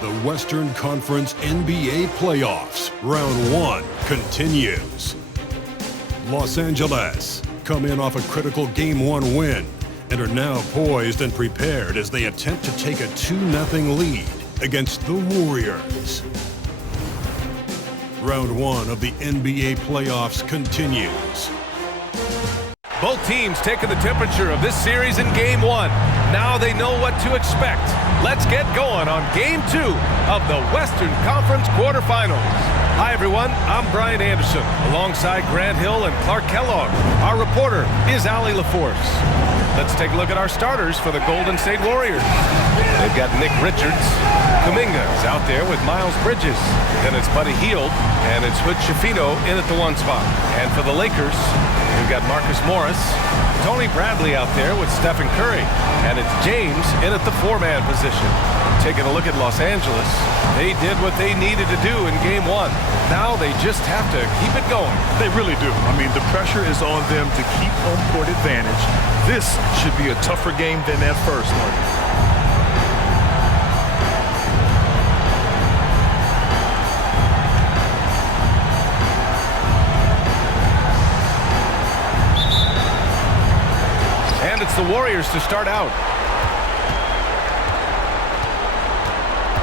The Western Conference NBA Playoffs, Round 1 continues. Los Angeles come in off a critical Game 1 win and are now poised and prepared as they attempt to take a 2-0 lead against the Warriors. Round 1 of the NBA Playoffs continues. Both teams taking the temperature of this series in Game 1. Now they know what to expect. Let's get going on Game 2 of the Western Conference quarterfinals. Hi, everyone. I'm Brian Anderson, alongside Grant Hill and Clark Kellogg. Our reporter is Allie LaForce. Let's take a look at our starters for the Golden State Warriors. They've got Nick Richards. Kuminga is out there with Miles Bridges. Then it's Buddy Hield, and it's Hood Schifino in at the 1 spot. And for the Lakers, we've got Marcus Morris, Tony Bradley out there with Stephen Curry, and it's James in at the 4-man position. Taking a look at Los Angeles, they did what they needed to do in Game 1. Now they just have to keep it going. They really do. I mean, the pressure is on them to keep home court advantage. This should be a tougher game than that first one. And it's the Warriors to start out.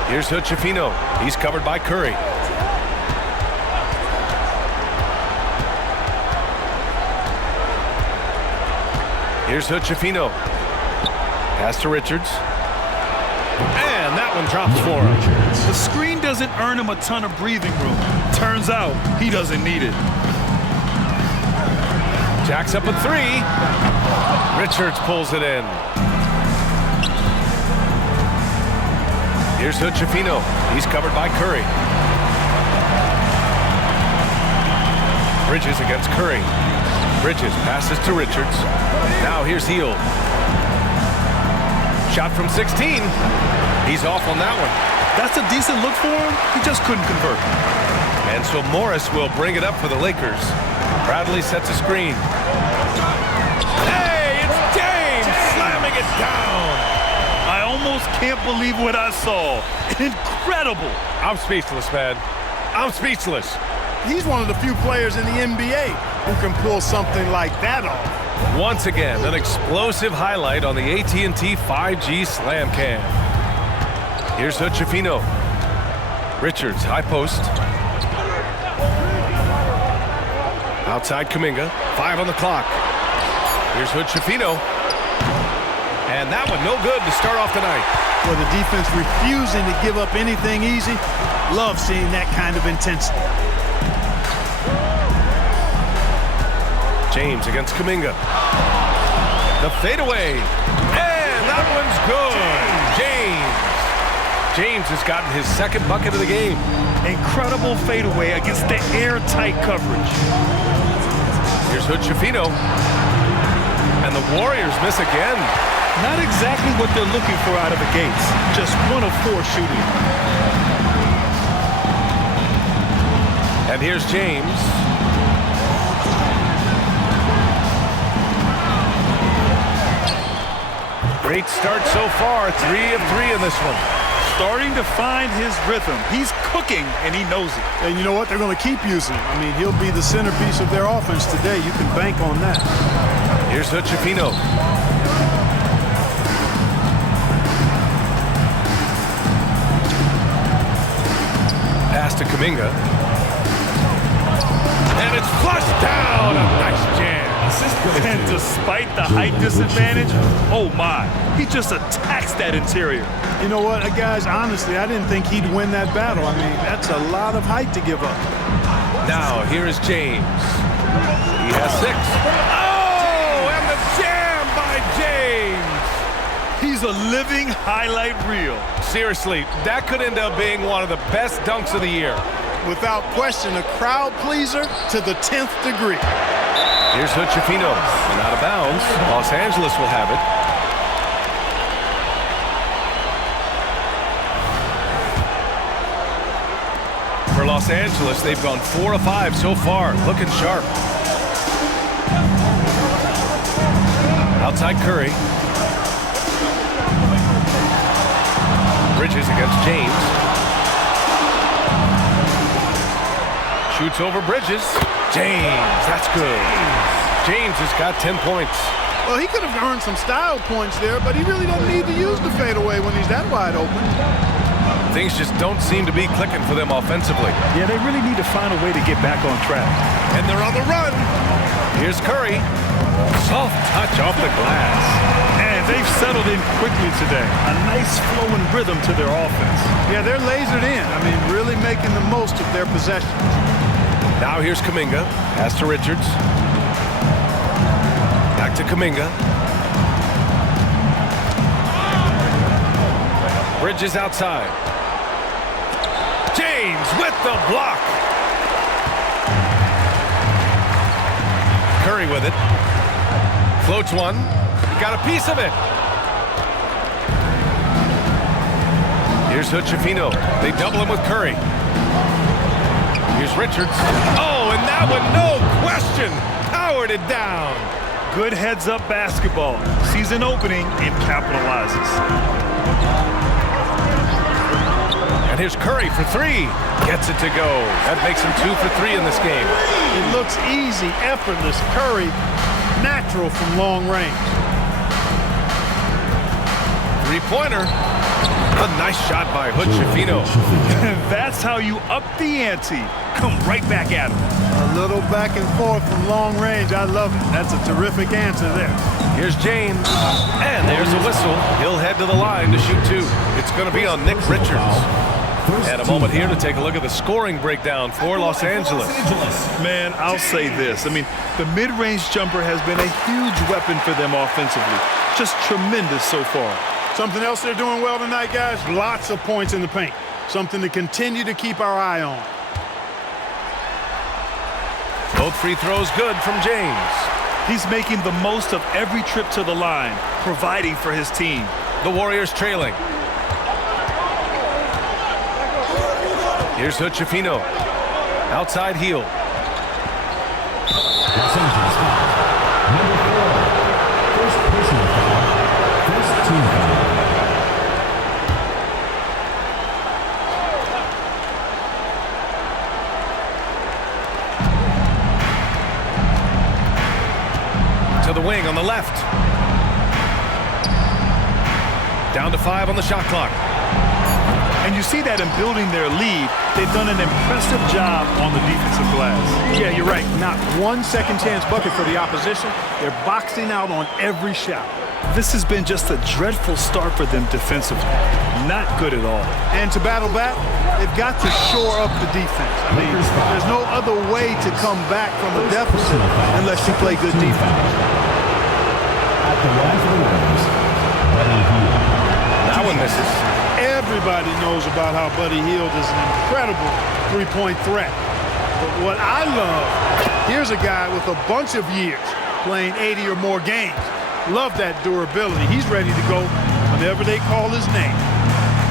Here's Hood Schifino. He's covered by Curry. Here's Hood Schifino. Pass to Richards. And that one drops for him. The screen doesn't earn him a ton of breathing room. Turns out he doesn't need it. Jacks up a 3. Richards pulls it in. Here's Hood Schifino. He's covered by Curry. Bridges against Curry. Bridges passes to Richards. Now here's Hield. Shot from 16. He's off on that one. That's a decent look for him. He just couldn't convert. And so Morris will bring it up for the Lakers. Bradley sets a screen. Hey, it's James slamming it down. I almost can't believe what I saw. Incredible. I'm speechless, man. I'm speechless. He's one of the few players in the NBA who can pull something like that off. Once again, an explosive highlight on the AT&T 5G Slam Cam. Here's Hood Schifino. Richards, high post. Outside Kuminga, 5 on the clock. Here's Hood Schifino. And that one no good to start off the night. For the defense refusing to give up anything easy, love seeing that kind of intensity. James against Kuminga. The fadeaway. And that one's good. James has gotten his second bucket of the game. Incredible fadeaway against the airtight coverage. Here's Hood Schifino. And the Warriors miss again. Not exactly what they're looking for out of the gates. Just 1 of 4 shooting. And here's James. Great start so far. 3 of 3 in this one. Starting to find his rhythm. He's cooking, and he knows it. And you know what? They're going to keep using him. I mean, he'll be the centerpiece of their offense today. You can bank on that. Here's Hood Schifino. Pass to Kuminga. And it's flushed down. A nice jam. And despite the height disadvantage, oh my, he just attacks that interior. You know what, guys, honestly, I didn't think he'd win that battle. I mean, that's a lot of height to give up. Now, here is James. He has 6. Oh, and the jam by James. He's a living highlight reel. Seriously, that could end up being one of the best dunks of the year. Without question, a crowd pleaser to the 10th degree. Here's Hood Schifino. And out of bounds. Los Angeles will have it. For Los Angeles, they've gone 4 of 5 so far. Looking sharp. Outside Curry. Bridges against James. Shoots over Bridges. James, that's good. James has got 10 points. Well, he could have earned some style points there, but he really doesn't need to use the fadeaway when he's that wide open. Things just don't seem to be clicking for them offensively. Yeah, they really need to find a way to get back on track. And they're on the run. Here's Curry. Soft touch off the glass. And they've settled in quickly today. A nice flow and rhythm to their offense. Yeah, they're lasered in. I mean, really making the most of their possessions. Now here's Kuminga. Pass to Richards. Back to Kuminga. Bridges outside. James with the block. Curry with it. Floats one. He got a piece of it. Here's Hood-Schifino. They double him with Curry. Here's Richards. Oh, and that one, no question, powered it down. Good heads-up basketball. Sees an opening and capitalizes. And here's Curry for three. Gets it to go. That makes him 2 for 3 in this game. It looks easy, effortless. Curry, natural from long range. Three-pointer. A nice shot by Hood-Schifino. That's how you up the ante. Come right back at him. A little back and forth from long range. I love it. That's a terrific answer there. Here's James. And there's a whistle. He'll head to the line to shoot 2. It's going to be on Nick Richards. And a moment here to take a look at the scoring breakdown for Los Angeles. Man, I'll say this. I mean, the mid-range jumper has been a huge weapon for them offensively. Just tremendous so far. Something else they're doing well tonight, guys, lots of points in the paint. Something to continue to keep our eye on. Both free throws good from James. He's making the most of every trip to the line, providing for his team. The Warriors trailing. Here's Hood-Schifino. Outside heel. Los Angeles foul. Number 4. First personal foul. First team foul. To the wing on the left. Down to 5 on the shot clock. And you see that in building their lead, they've done an impressive job on the defensive glass. Yeah, you're right. Not one second chance bucket for the opposition. They're boxing out on every shot. This has been just a dreadful start for them defensively. Not good at all. And to battle back, they've got to shore up the defense. I mean, there's no other way to come back from a deficit unless you play good defense. At the line for the Warriors, Buddy Hield. That one misses. Everybody knows about how Buddy Hield is an incredible three-point threat. But what I love, here's a guy with a bunch of years playing 80 or more games. Love that durability. He's ready to go whenever they call his name.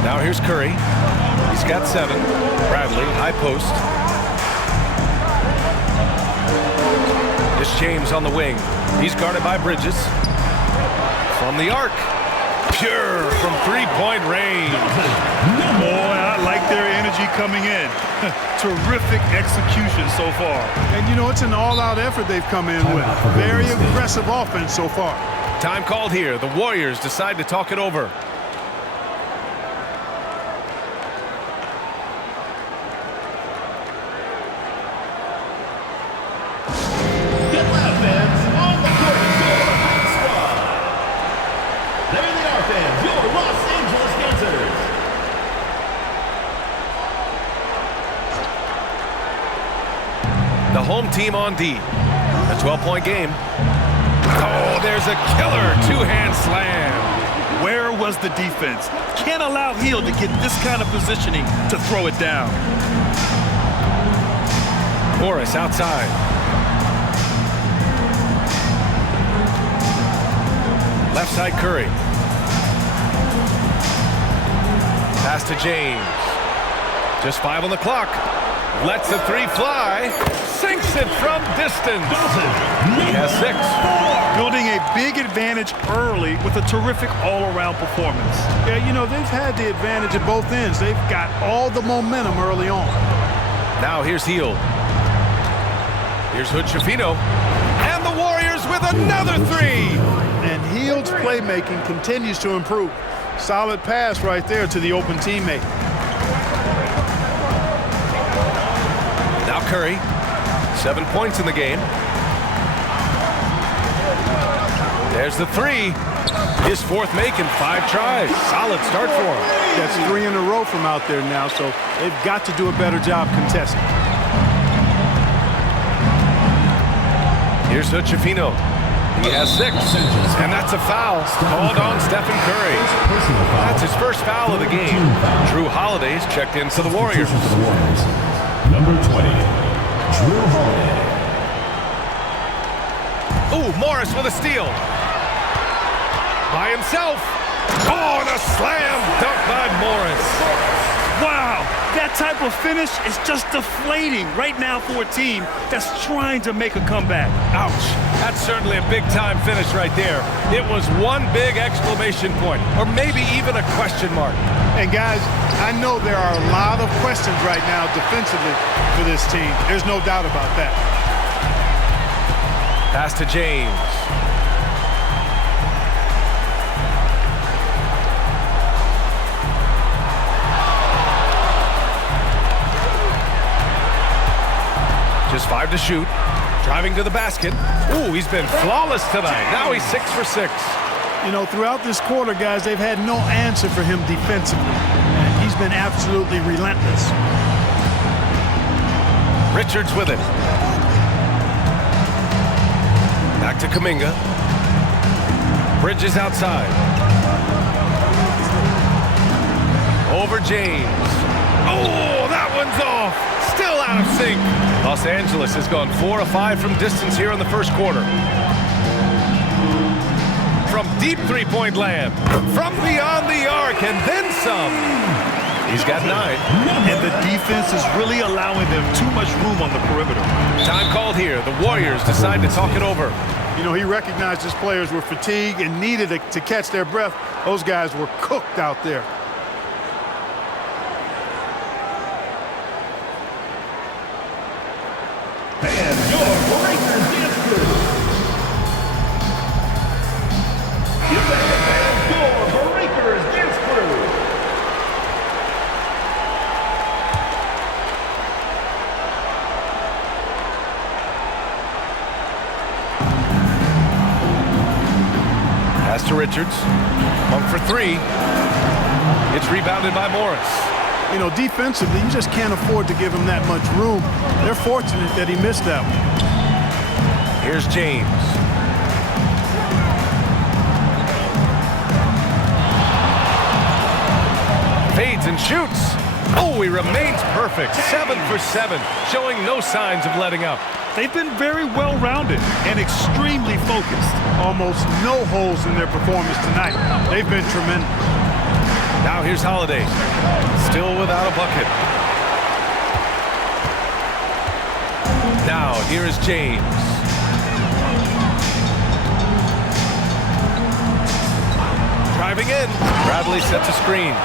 Now here's Curry. He's got 7. Bradley, high post. This James on the wing. He's guarded by Bridges. From the arc. Pure from three-point range. Boy, I like their energy coming in. Terrific execution so far. And, you know, it's an all-out effort they've come in with. Very aggressive offense so far. Time called here. The Warriors decide to talk it over. Get loud, fans. On the court, your squad. There they are, fans. Your Los Angeles Dancers. The home team on D. A 12-point game. Oh, there's a killer two-hand slam. Where was the defense? Can't allow Hield to get this kind of positioning to throw it down. Morris outside. Left side Curry. Pass to James. Just 5 on the clock. Lets the 3 fly. Sinks it from distance. He has 6. Building a big advantage early with a terrific all-around performance. Yeah, you know, they've had the advantage at both ends. They've got all the momentum early on. Now here's Hield. Here's Hood-Schifino. And the Warriors with another three. And Hield's playmaking continues to improve. Solid pass right there to the open teammate. Now Curry, 7 points in the game. There's the three. His fourth make in 5 tries. Solid start for him. That's 3 in a row from out there now, so they've got to do a better job contesting. Here's Hood-Schifino. He has 6, and that's a foul called on Stephen Curry. That's his first foul of the game. Drew Holiday's checked in for the Warriors. Number 20, Drew Holiday. Ooh, Morris with a steal. By himself. Oh, and a slam dunk by Morris. Wow, that type of finish is just deflating right now for a team that's trying to make a comeback. Ouch. That's certainly a big-time finish right there. It was one big exclamation point, or maybe even a question mark. And guys, I know there are a lot of questions right now defensively for this team. There's no doubt about that. Pass to James. Just 5 to shoot. Driving to the basket. Ooh, he's been flawless tonight. Now he's 6 for 6. You know, throughout this quarter, guys, they've had no answer for him defensively. And he's been absolutely relentless. Richards with it. Back to Kuminga. Bridges outside. Over James. Oh, that one's off. Still out of sync. Los Angeles has gone 4 of 5 from distance here in the first quarter. From deep three-point land. From beyond the arc and then some. He's got 9. And the defense is really allowing them too much room on the perimeter. Time called here. The Warriors decide to talk it over. You know, he recognized his players were fatigued and needed to catch their breath. Those guys were cooked out there. And your Breakers dance crew. Give that and your Breakers dance crew. Pass to Richards. Pump for 3. It's rebounded by Morris. You know, defensively, you just can't afford to give him that much room. They're fortunate that he missed that one. Here's James. Fades and shoots. Oh, he remains perfect. 7 for 7, showing no signs of letting up. They've been very well-rounded and extremely focused. Almost no holes in their performance tonight. They've been tremendous. Now here's Holiday. Still without a bucket. Now here is James. Driving in. Bradley sets a screen.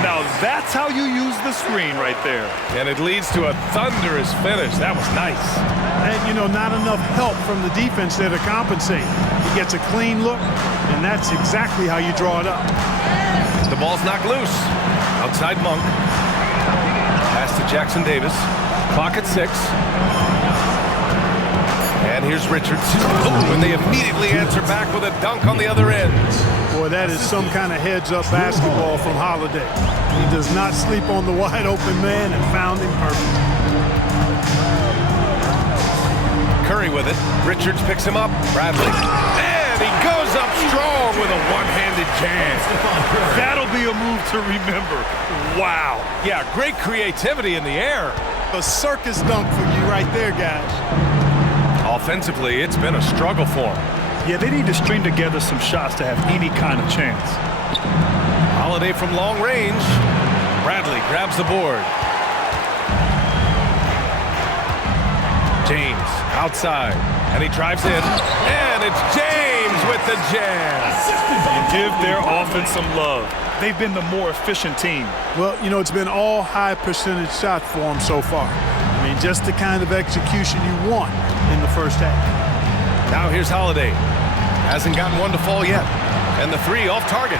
Now that's how you use the screen right there. And it leads to a thunderous finish. That was nice. And, you know, not enough help from the defense there to compensate. He gets a clean look, and that's exactly how you draw it up. The ball's knocked loose. Outside Monk. Pass to Jackson Davis. Clock at 6. And here's Richards. Oh, and they immediately answer back with a dunk on the other end. Boy, that is some kind of heads-up basketball from Holiday. He does not sleep on the wide-open man and found him perfect. Curry with it. Richards picks him up. Bradley. And he goes up strong with a one-handed jam. That'll be a move to remember. Wow. Yeah, great creativity in the air. A circus dunk for you right there, guys. Offensively, it's been a struggle for him. Yeah, they need to string together some shots to have any kind of chance. Holiday from long range. Bradley grabs the board. James outside, and he drives in, and it's James with the jam. Give their offense some love. They've been the more efficient team. Well, you know, it's been all high percentage shots for them so far. I mean, and just the kind of execution you want in the first half. Now here's Holiday. Hasn't gotten one to fall yet. And the three off target.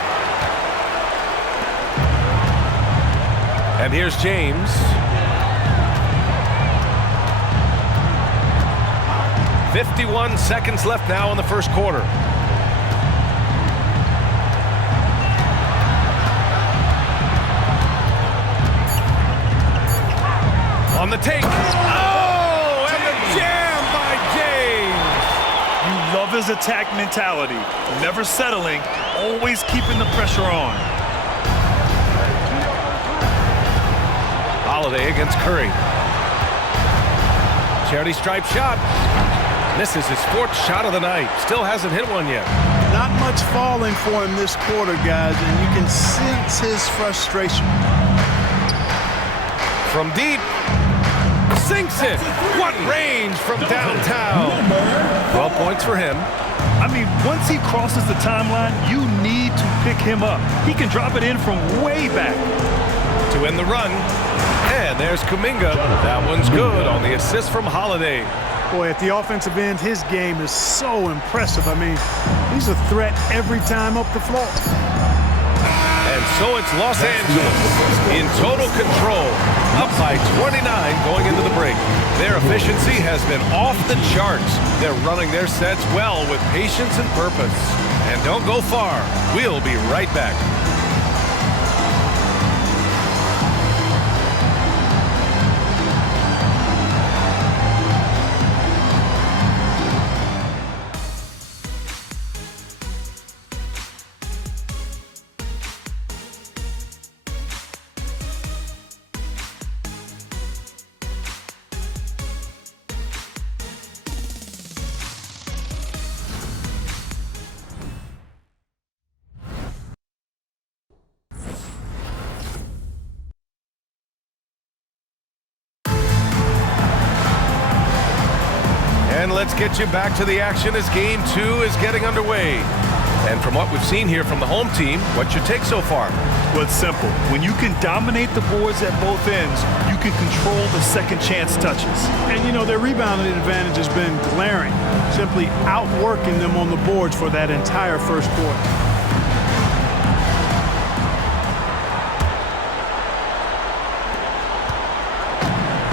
And here's James. "51 seconds left now in the first quarter." On the take. Oh, and the jam by James. You love his attack mentality. Never settling, always keeping the pressure on. Holiday against Curry. Charity stripe shot. Misses his fourth shot of the night. Still hasn't hit one yet. Not much falling for him this quarter, guys, and you can sense his frustration. From deep. Sinks it. What range from downtown. 12 points for him. I mean, once he crosses the timeline, you need to pick him up. He can drop it in from way back. To end the run. And there's Kuminga. That one's good on the assist from Holiday. Boy, at the offensive end, his game is so impressive. I mean, he's a threat every time up the floor. And so it's Los Angeles in total control, up by 29 going into the break. Their efficiency has been off the charts. They're running their sets well with patience and purpose. And don't go far. We'll be right back. And let's get you back to the action as Game 2 is getting underway. And from what we've seen here from the home team, what's your take so far? Well, it's simple. When you can dominate the boards at both ends, you can control the second chance touches. And, you know, their rebounding advantage has been glaring, simply outworking them on the boards for that entire first quarter.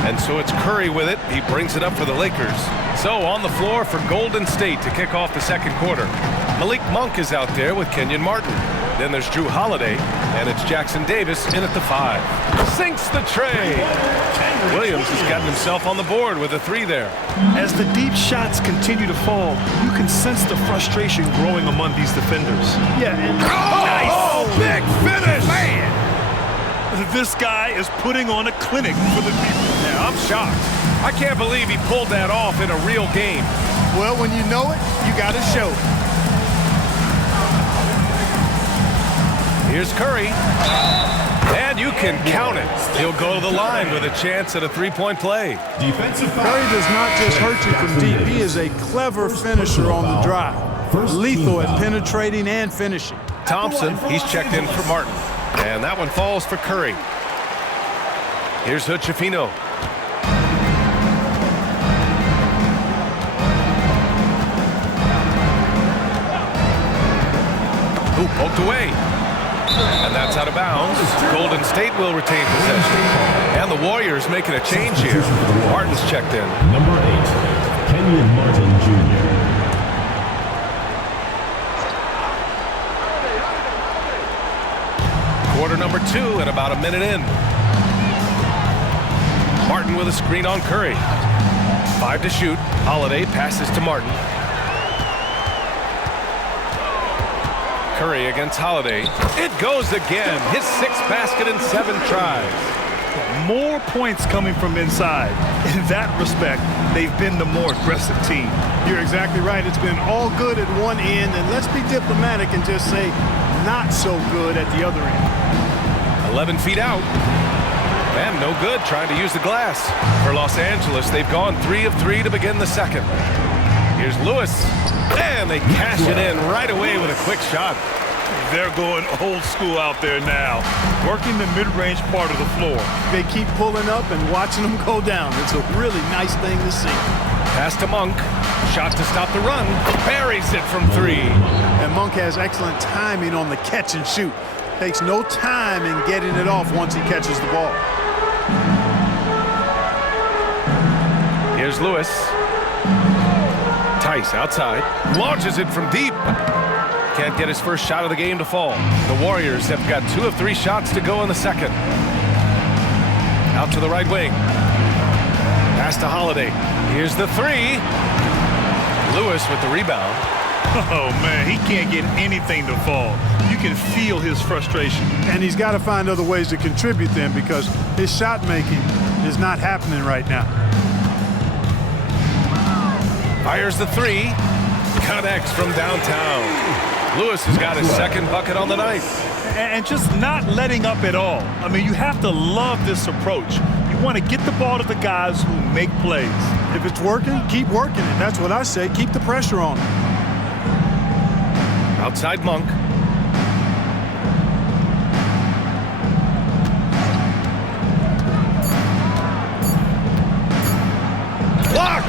And so it's Curry with it. He brings it up for the Lakers. So on the floor for Golden State to kick off the second quarter. Malik Monk is out there with Kenyon Martin. Then there's Drew Holiday, and it's Jackson Davis in at the 5. Sinks the tray. Williams has gotten himself on the board with a 3 there. As the deep shots continue to fall, you can sense the frustration growing among these defenders. Yeah, and Oh, big finish! Man! This guy is putting on a clinic for the people. Yeah, I'm shocked. I can't believe he pulled that off in a real game. well, when you know it, you got to show it. Here's Curry. And you can count it. He'll go to the line with a chance at a three-point play. Defensive foul. Curry does not just hurt you from deep. He is a clever finisher on the drive. Lethal at penetrating and finishing. Thompson, he's checked in for Martin. And that one falls for Curry. Here's Hood-Schifino. Who poked away. And that's out of bounds. Golden State will retain possession. And the Warriors making a change here. Martin's checked in. Number 8, Kenyon Martin Jr. Quarter number 2 and about a minute in. Martin with a screen on Curry. 5 to shoot. Holiday passes to Martin. Curry against Holiday. It goes again. His 6th basket in 7 tries. More points coming from inside. In that respect, they've been the more aggressive team. You're exactly right. It's been all good at one end, and let's be diplomatic and just say not so good at the other end. 11 feet out. And no good trying to use the glass. For Los Angeles, they've gone 3 of 3 to begin the second. Here's Lewis. And they cash it in right away with a quick shot. They're going old school out there now, working the mid-range part of the floor. They keep pulling up and watching them go down. It's a really nice thing to see. Pass to Monk. Shot to stop the run. Buries it from 3. And Monk has excellent timing on the catch and shoot. Takes no time in getting it off once he catches the ball. Here's Lewis. Tice outside. Launches it from deep. Can't get his first shot of the game to fall. The Warriors have got 2 of 3 shots to go in the second. Out to the right wing. Pass to Holiday. Here's the 3. Lewis with the rebound. Oh, man, he can't get anything to fall. You can feel his frustration. And he's got to find other ways to contribute then, because his shot making is not happening right now. Fires the 3. Connects from downtown. Lewis has got his second bucket on the night. And just not letting up at all. I mean, you have to love this approach. You want to get the ball to the guys who make plays. If it's working, keep working it. That's what I say. Keep the pressure on him. Outside Monk. Blocked!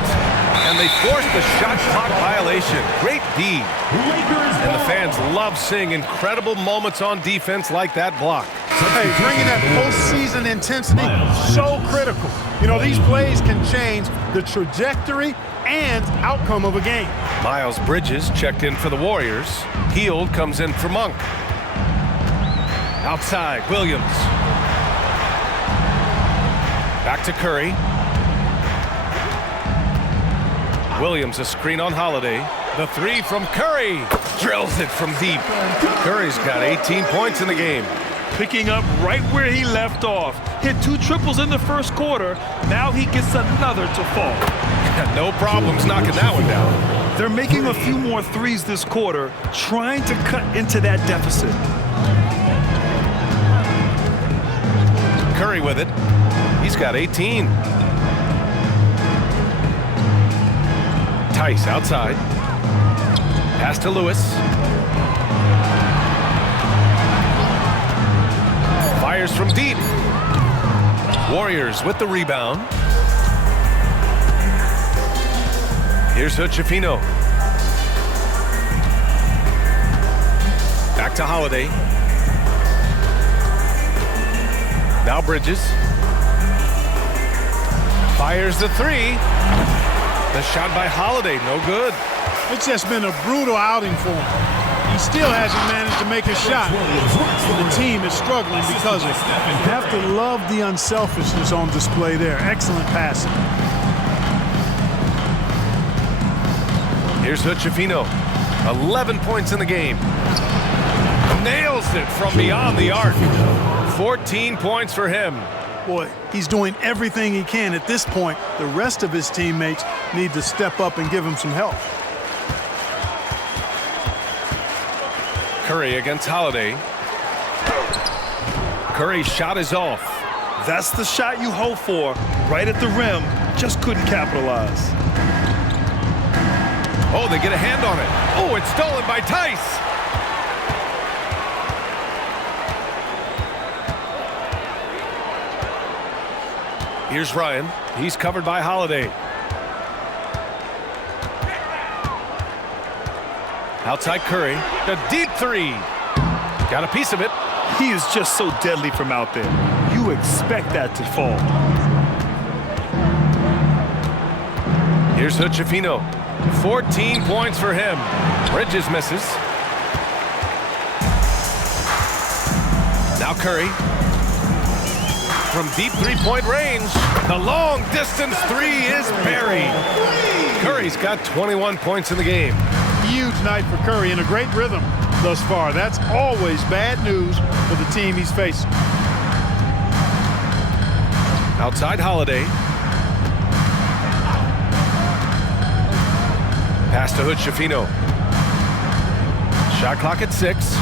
And they forced the shot clock violation. Great D. And the fans love seeing incredible moments on defense like that block. Hey, bringing that postseason intensity, so critical. You know, these plays can change the trajectory and outcome of a game. Miles Bridges checked in for the Warriors. Hield comes in for Monk. Outside, Williams. Back to Curry. Williams a screen on Holiday. The 3 from Curry. Drills it from deep. Curry's got 18 points in the game. Picking up right where he left off. Hit 2 triples in the first quarter. Now he gets another to fall. No problems knocking that one down. They're making a few more 3s this quarter, trying to cut into that deficit. Curry with it. He's got 18. Tice outside. Pass to Lewis. Fires from deep. Warriors with the rebound. Here's Hood-Schifino. Back to Holiday. Now Bridges. Fires the 3. The shot by Holiday, no good. It's just been a brutal outing for him. He still hasn't managed to make a shot. The team is struggling because of it. You have to love the unselfishness on display there. Excellent passing. Here's Hood-Schifino. 11 points in the game. Nails it from beyond the arc. 14 points for him. Boy, he's doing everything he can at this point. The rest of his teammates need to step up and give him some help. Curry against Holiday. Curry's shot is off. That's the shot you hope for. Right at the rim, just couldn't capitalize. Oh, they get a hand on it. Oh, it's stolen by Tice. Here's Ryan. He's covered by Holiday. Outside Curry. The deep 3. Got a piece of it. He is just so deadly from out there. You expect that to fall. Here's Hood-Schifino. 14 points for him. Bridges misses. Now Curry. From deep 3-point range, the long distance 3 is buried. Curry's got 21 points in the game. Huge night for Curry and a great rhythm thus far. That's always bad news for the team he's facing. Outside Holiday. Pass to Hood-Schifino. Shot clock at 6.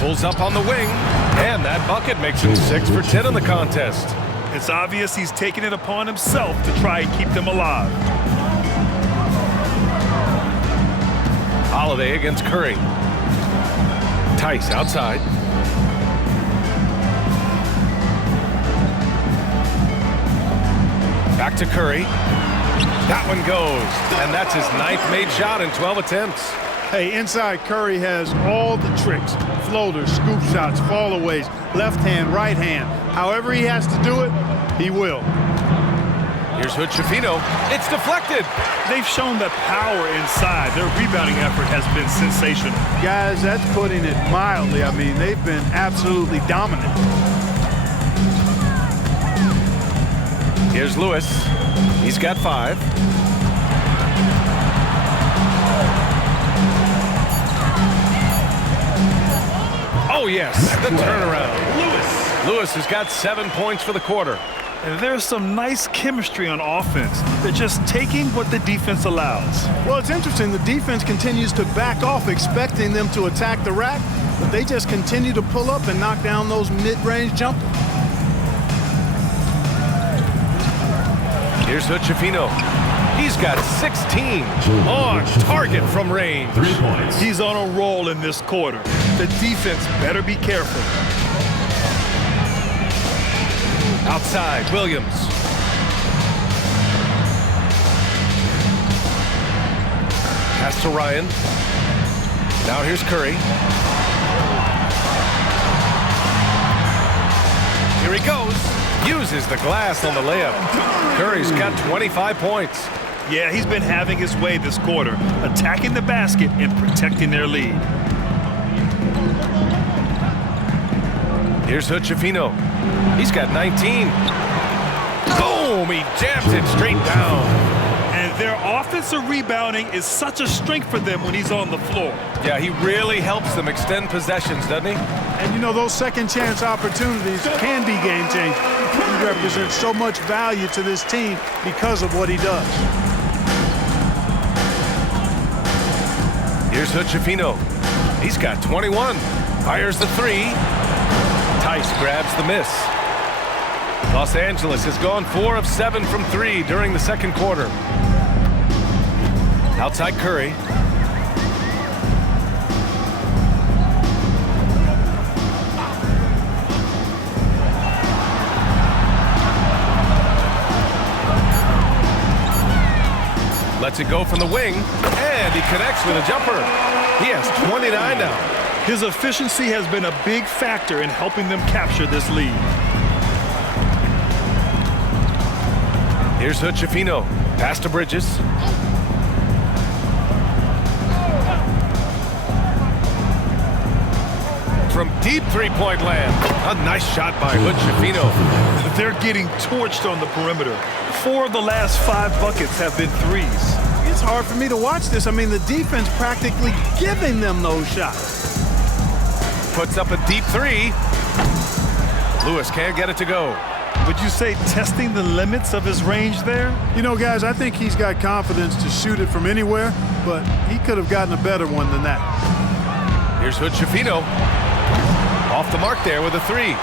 Pulls up on the wing, and that bucket makes it 6 for 10 in the contest. It's obvious he's taking it upon himself to try and keep them alive. Holiday against Curry. Tice outside. Back to Curry. That one goes. And that's his 9th made shot in 12 attempts. Hey, inside Curry has all the tricks. Floaters, scoop shots, fallaways, left hand, right hand. However he has to do it, he will. Here's Hood-Schifino. It's deflected. They've shown that power inside. Their rebounding effort has been sensational. Guys, that's putting it mildly. I mean, they've been absolutely dominant. Here's Lewis. He's got 5. Oh, yes, the turnaround. Lewis has got 7 points for the quarter. And there's some nice chemistry on offense. They're just taking what the defense allows. Well, it's interesting. The defense continues to back off, expecting them to attack the rack, but they just continue to pull up and knock down those mid-range jumpers. Here's Hood-Schifino. He's got 16 on target from range. 3 points. He's on a roll in this quarter. The defense better be careful. Outside, Williams. Pass to Ryan. Now here's Curry. Here he goes. Uses the glass on the layup. Curry's got 25 points. Yeah, he's been having his way this quarter, attacking the basket and protecting their lead. Here's Hood-Schifino. He's got 19. Boom! He jams it straight down. And their offensive rebounding is such a strength for them when he's on the floor. Yeah, he really helps them extend possessions, doesn't he? And, you know, those second-chance opportunities can be game-changing. He represents so much value to this team because of what he does. Here's Hood-Schifino. He's got 21. Fires the 3. Tice grabs the miss. Los Angeles has gone 4 of 7 from 3 during the second quarter. Outside Curry. Lets it go from the wing, and he connects with a jumper. He has 29 now. His efficiency has been a big factor in helping them capture this lead. Here's Hood-Schifino. Pass to Bridges. From deep three-point land. A nice shot by Hood-Schifino. They're getting torched on the perimeter. 4 of the last 5 buckets have been threes. It's hard for me to watch this. I mean, the defense practically giving them those shots. Puts up a deep 3. Lewis can't get it to go. Would you say testing the limits of his range there? You know, guys, I think he's got confidence to shoot it from anywhere, but he could have gotten a better one than that. Here's Hood-Schifino. Off the mark there with a 3.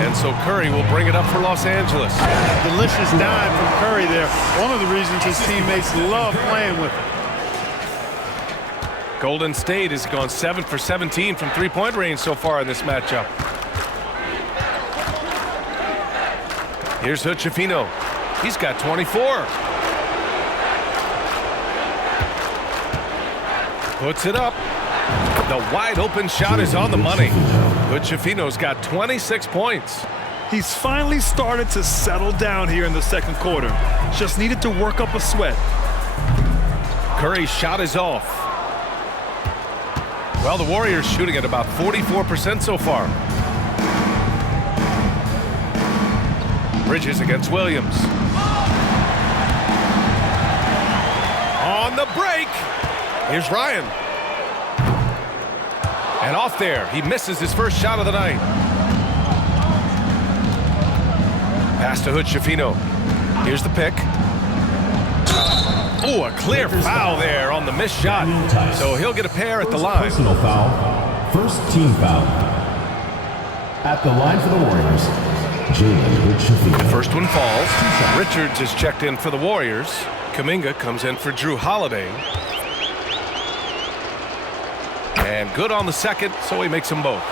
And so Curry will bring it up for Los Angeles. Delicious dime from Curry there. One of the reasons his teammates love playing with him. Golden State has gone 7 for 17 from three-point range so far in this matchup. Here's Hood-Schifino. He's got 24. Puts it up. The wide open shot is on the money. Hood-Schifino's got 26 points. He's finally started to settle down here in the second quarter. Just needed to work up a sweat. Curry's shot is off. Well, the Warriors shooting at about 44% so far. Bridges against Williams. On the break. Here's Ryan. And off there, he misses his first shot of the night. Pass to Hood-Schifino. Here's the pick. Oh, a clear foul there on the missed shot. So he'll get a pair at the line. Personal foul. First team foul. At the line for the Warriors, Jalen Hood-Schifino. First one falls. Richards is checked in for the Warriors. Kuminga comes in for Drew Holiday. And good on the second, so he makes them both.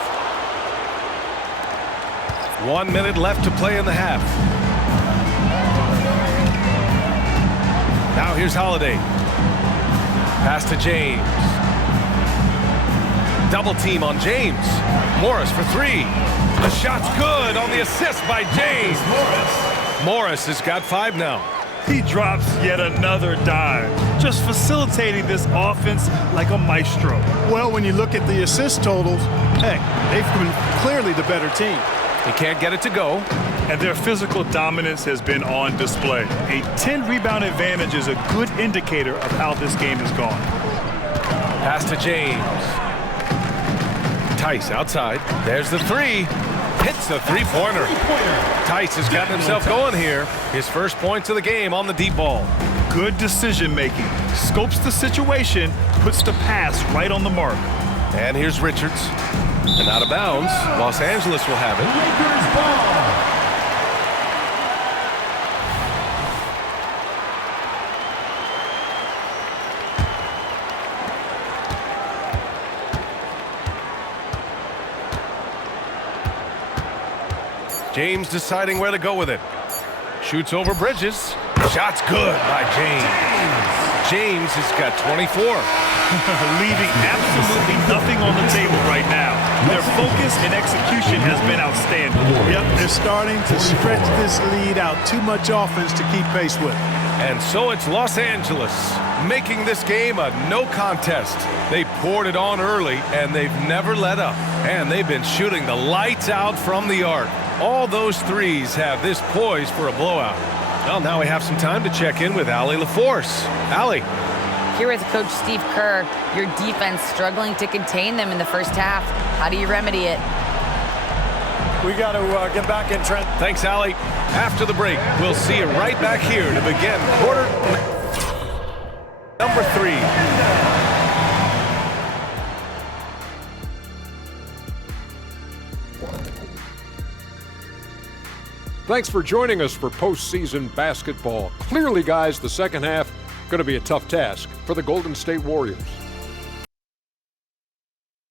1 minute left to play in the half. Now here's Holiday. Pass to James. Double team on James. Morris for three. The shot's good on the assist by James. Morris has got 5 now. He drops yet another dime, just facilitating this offense like a maestro. Well, when you look at the assist totals, hey, they've been clearly the better team. He can't get it to go. And their physical dominance has been on display. A 10-rebound advantage is a good indicator of how this game has gone. Pass to James. Tice outside. There's the three. Hits the three-pointer. Tice has gotten himself going here. His first points of the game on the deep ball. Good decision-making. Scopes the situation, puts the pass right on the mark. And here's Richards. And out of bounds. Los Angeles will have it. Lakers ball. James deciding where to go with it. Shoots over Bridges. Shot's good by James. James has got 24. Leaving absolutely nothing on the table right now. Their focus and execution has been outstanding. Yep, they're starting to stretch this lead out. Too much offense to keep pace with. And so it's Los Angeles making this game a no contest. They poured it on early, and they've never let up. And they've been shooting the lights out from the arc. All those threes have this poised for a blowout. Well, now we have some time to check in with Allie LaForce. Allie. Here with Coach Steve Kerr, your defense struggling to contain them in the first half. How do you remedy it? We got to get back in, Trent. Thanks, Allie. After the break, we'll see you right back here to begin quarter number 3. Thanks for joining us for postseason basketball. Clearly, guys, the second half going to be a tough task for the Golden State Warriors.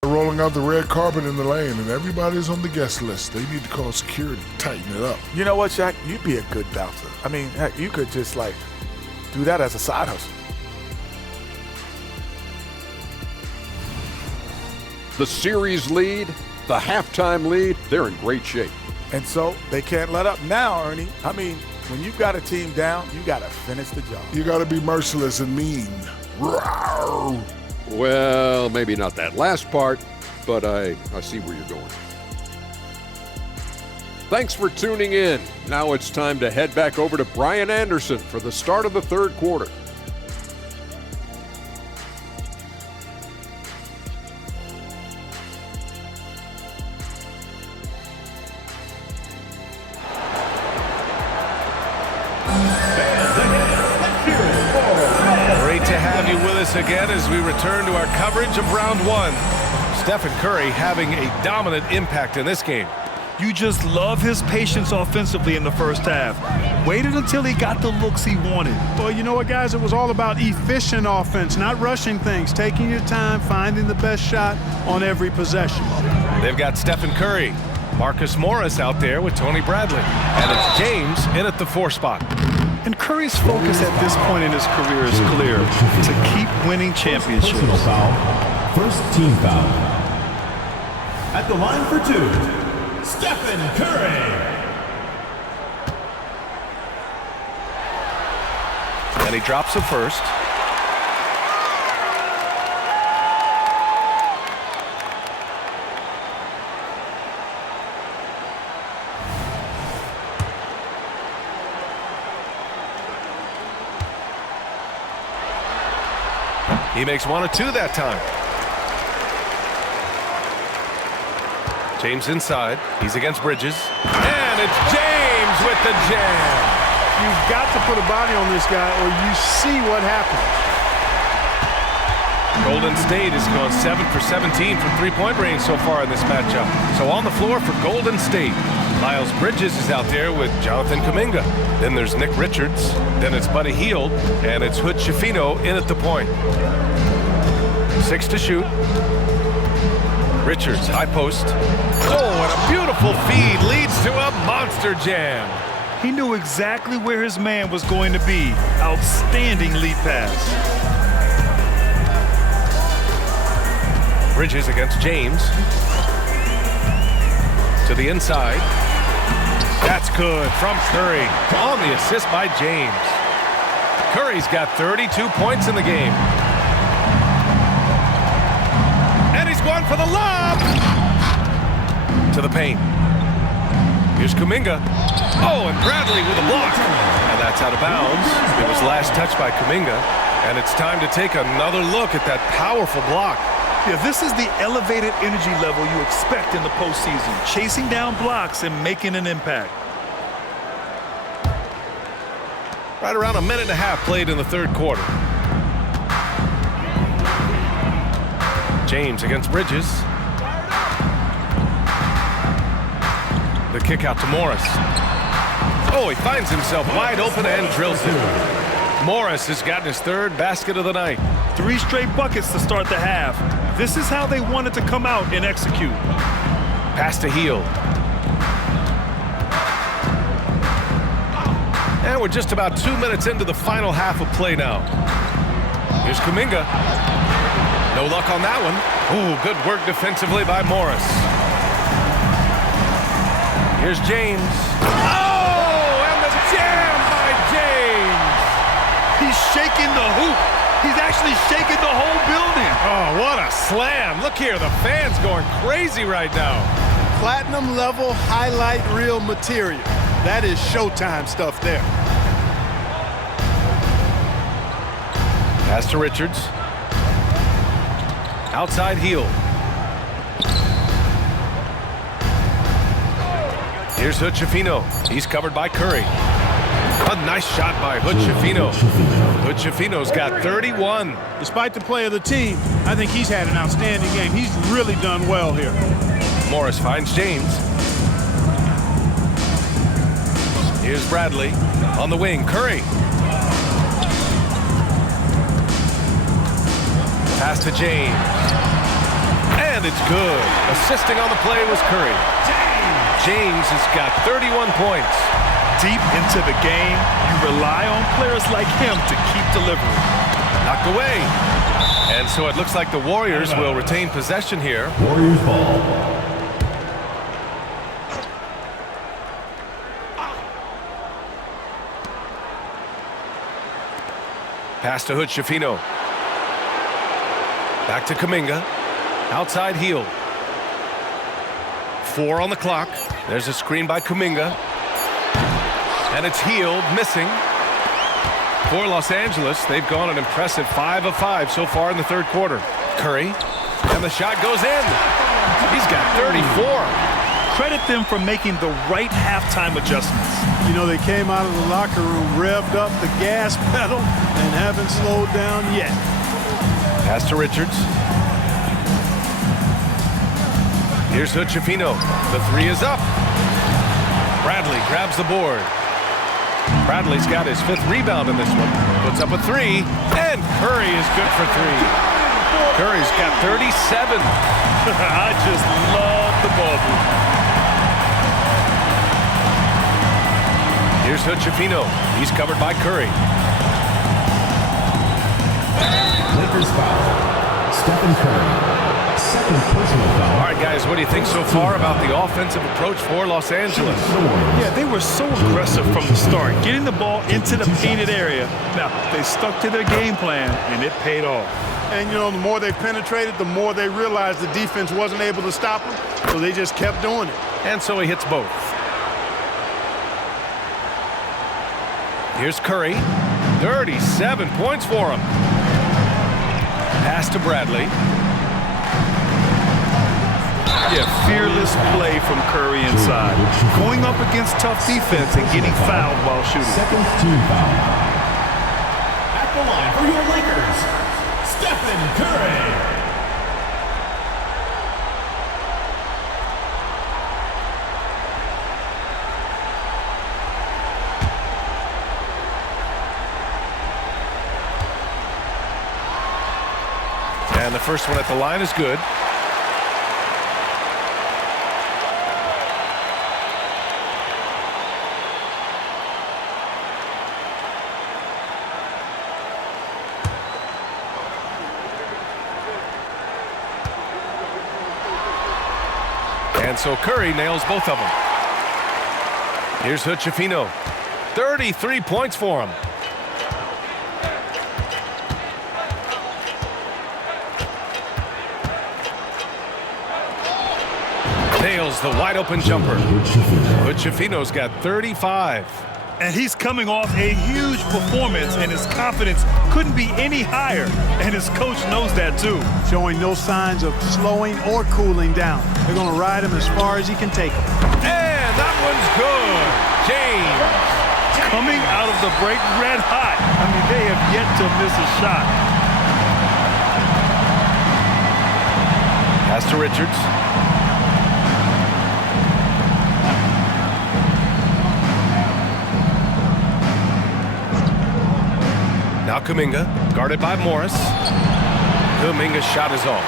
Rolling out the red carpet in the lane, and everybody's on the guest list. They need to call security, tighten it up. You know what, Shaq? You'd be a good bouncer. I mean, heck, you could just, like, do that as a side hustle. The series lead, the halftime lead, they're in great shape. And so they can't let up now, Ernie. I mean, when you've got a team down, you got to finish the job. You got to be merciless and mean. Rawr. Well, maybe not that last part, but I see where you're going. Thanks for tuning in. Now it's time to head back over to Brian Anderson for the start of the third quarter. Great to have you with us again as we return to our coverage of round 1. Stephen Curry having a dominant impact in this game. You just love his patience offensively in the first half. Waited until he got the looks he wanted. Well, you know what, guys? It was all about efficient offense, not rushing things, taking your time, finding the best shot on every possession. They've got Stephen Curry, Marcus Morris out there with Tony Bradley, and it's James in at the 4 spot. And Curry's focus at this point in his career is clear: to keep winning championships. First team foul. At the line for 2, Stephen Curry. And he drops the first. He makes 1 of 2 that time. James inside. He's against Bridges. And it's James with the jam. You've got to put a body on this guy or you see what happens. Golden State has gone 7 for 17 from three-point range so far in this matchup. So on the floor for Golden State, Miles Bridges is out there with Jonathan Kuminga. Then there's Nick Richards. Then it's Buddy Hield. And it's Hood Schifino in at the point. 6 to shoot. Richards, high post. Oh, and a beautiful feed leads to a monster jam. He knew exactly where his man was going to be. Outstanding lead pass. Bridges against James. To the inside. That's good from Curry. On the assist by James. Curry's got 32 points in the game. And he's going for the lob. To the paint. Here's Kuminga. Oh, and Bradley with a block. And that's out of bounds. It was last touched by Kuminga. And it's time to take another look at that powerful block. Yeah, this is the elevated energy level you expect in the postseason. Chasing down blocks and making an impact. Right around a minute and a half played in the third quarter. James against Bridges. The kick out to Morris. Oh, he finds himself wide open and drills it. Morris has gotten his third basket of the night. 3 straight buckets to start the half. This is how they wanted to come out and execute. Pass to Hield. And we're just about 2 minutes into the final half of play now. Here's Kuminga. No luck on that one. Ooh, good work defensively by Morris. Here's James. Oh, and the jam by James. He's shaking the hoop. He's actually shaking the whole building. Oh, what a slam. Look here, the fans going crazy right now. Platinum level highlight reel material. That is Showtime stuff there. Pass to Richards. Outside Hield. Here's Hood-Schifino. He's covered by Curry. A nice shot by Hood-Schifino. Hood-Schifino's got 31. Despite the play of the team, I think he's had an outstanding game. He's really done well here. Morris finds James. Here's Bradley on the wing. Curry. Pass to James. And it's good. Assisting on the play was Curry. James has got 31 points. Deep into the game, you rely on players like him to keep delivering. Knocked away. And so it looks like the Warriors will retain possession here. Warriors ball. Pass to Hood-Schifino. Back to Kuminga. Outside Hield. 4 on the clock. There's a screen by Kuminga. And it's Hield missing. For Los Angeles, they've gone an impressive 5 of 5 so far in the third quarter. Curry. And the shot goes in. He's got 34. Credit them for making the right halftime adjustments. You know, they came out of the locker room, revved up the gas pedal, and haven't slowed down yet. Pass to Richards. Here's Hood-Schifino. The 3 is up. Bradley grabs the board. Bradley's got his 5th rebound in this one. Puts up a 3. And Curry is good for 3. Curry's got 37. I just love the ball move. Here's Hood-Schifino. He's covered by Curry. Lakers foul. Stephen Curry. Second personal foul. All right, guys, what do you think so far about the offensive approach for Los Angeles? Yeah, they were so aggressive from the start, getting the ball into the painted area. Now, they stuck to their game plan, and it paid off. And, you know, the more they penetrated, the more they realized the defense wasn't able to stop them, so they just kept doing it. And so he hits both. Here's Curry. 37 points for him. Pass to Bradley. Yeah, fearless play from Curry inside. Going up against tough defense and getting fouled while shooting. Second team foul. At the line for your Lakers, Stephen Curry. And the first one at the line is good. And so Curry nails both of them. Here's Hood-Schifino. 33 points for him. Nails the wide open jumper. Hood-Schifino's got 35. And he's coming off a huge performance, and his confidence couldn't be any higher. And his coach knows that too. Showing no signs of slowing or cooling down. They're going to ride him as far as he can take him. And that one's good. James. Coming out of the break red hot. I mean, they have yet to miss a shot. Pass to Richards. Now Kuminga, guarded by Morris. Kuminga's shot is off.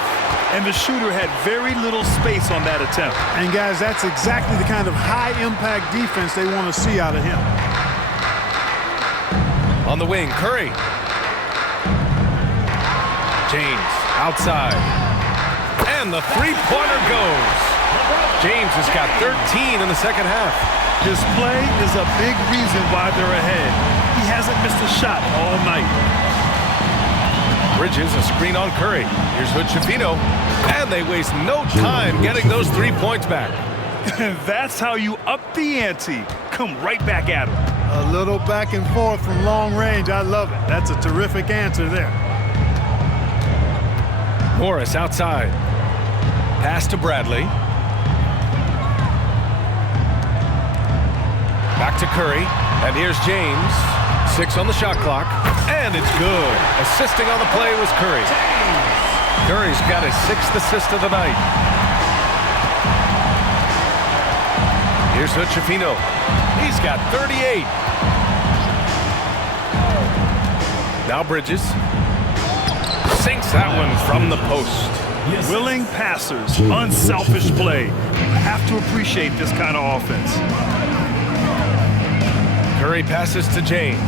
And the shooter had very little space on that attempt. And guys, that's exactly the kind of high-impact defense they want to see out of him. On the wing, Curry. James, outside. And the three-pointer goes. James has got 13 in the second half. His play is a big reason why they're ahead. He hasn't missed a shot all night. Bridges, a screen on Curry. Here's Hood-Schifino. And they waste no time getting those 3 points back. That's how you up the ante. Come right back at him. A little back and forth from long range. I love it. That's a terrific answer there. Morris outside. Pass to Bradley. Back to Curry. And here's James. 6 on the shot clock. And it's good. Assisting on the play was Curry. Curry's got his 6th assist of the night. Here's Hood-Schifino. He's got 38. Now Bridges. Sinks that one from the post. Willing passers, unselfish play. Have to appreciate this kind of offense. Curry passes to James.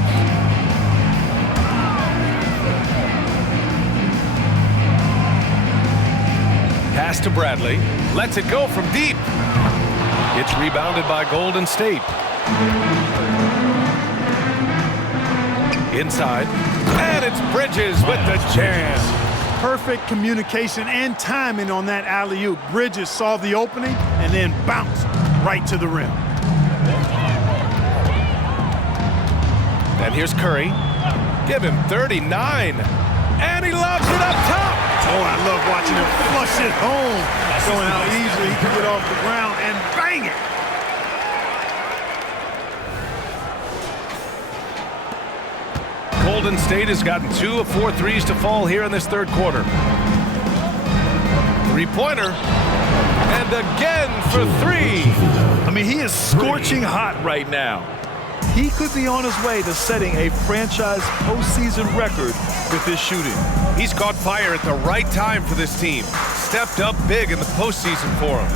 Pass to Bradley. Lets it go from deep. It's rebounded by Golden State. Inside. And it's Bridges with the jam. Perfect communication and timing on that alley-oop. Bridges saw the opening and then bounced right to the rim. And here's Curry. Give him 39. And he lobs it up top. Oh, I love watching him flush it home. Showing how easily he can get off the ground and bang it. Golden State has gotten 2 of 4 threes to fall here in this third quarter. Three-pointer. And again for 3. I mean, he is scorching hot right now. He could be on his way to setting a franchise postseason record with his shooting. He's caught fire at the right time for this team. Stepped up big in the postseason for him.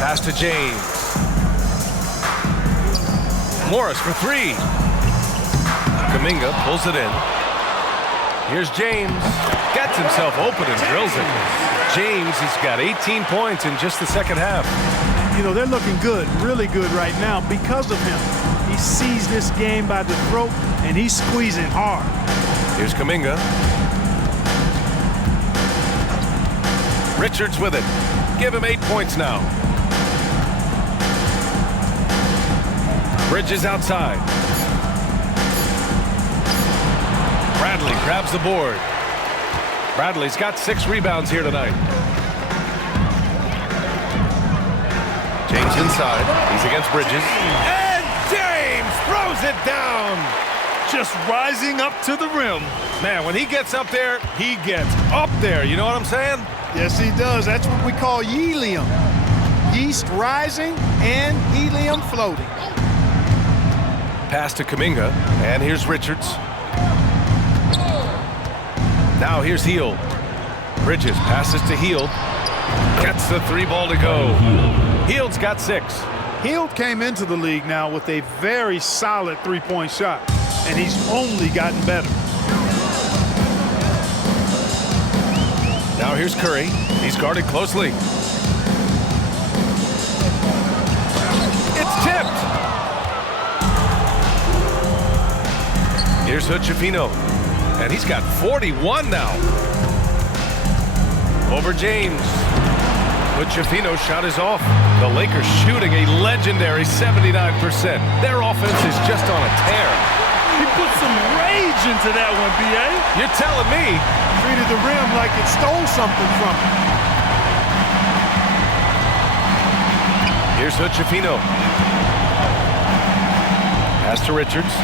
Pass to James. Morris for 3. Kuminga pulls it in. Here's James. Gets himself open and drills it. James has got 18 points in just the second half. You know, they're looking good, really good right now because of him. He sees this game by the throat, and he's squeezing hard. Here's Kuminga. Richards with it. Give him 8 points now. Bridges outside. Bradley grabs the board. Bradley's got 6 rebounds here tonight. James inside. He's against Bridges. And James throws it down. Just rising up to the rim. Man, when he gets up there, he gets up there. You know what I'm saying? Yes, he does. That's what we call helium. Yeast rising and helium floating. Pass to Kuminga. And here's Richards. Now here's Hield. Bridges passes to Hield. Gets the 3 ball to go. Hield's got 6. Hield came into the league now with a very solid three-point shot, and he's only gotten better. Now here's Curry. He's guarded closely. Here's Hood-Schifino, and he's got 41 now. Over James. Hood-Schifino shot is off. The Lakers shooting a legendary 79%. Their offense is just on a tear. He put some rage into that one, B.A. You're telling me. Treated the rim like it stole something from him. Here's Hood-Schifino. Pass to Richards.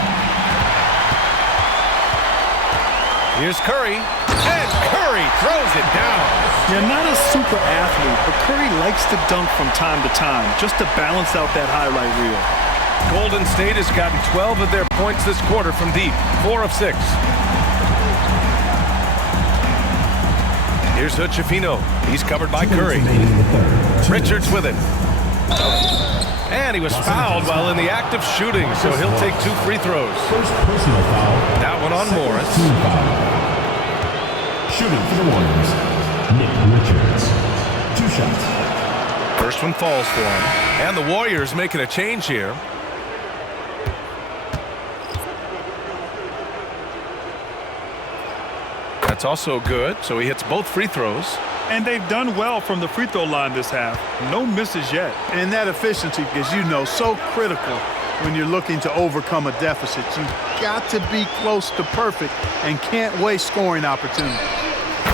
Here's Curry. And Curry throws it down. You're not a super athlete, but Curry likes to dunk from time to time just to balance out that highlight reel. Golden State has gotten 12 of their points this quarter from deep. 4 of 6. Here's Hood-Schifino. He's covered by Curry. Richards with it. And he was fouled while in the act of shooting, so he'll take 2 free throws. First personal foul. That one on Morris. Shooting for the Warriors, Nick Richards. 2 shots. First one falls for him. And the Warriors making a change here. That's also good, so he hits both free throws. And they've done well from the free throw line this half. No misses yet. And that efficiency, as you know, so critical when you're looking to overcome a deficit. You've got to be close to perfect and can't waste scoring opportunities.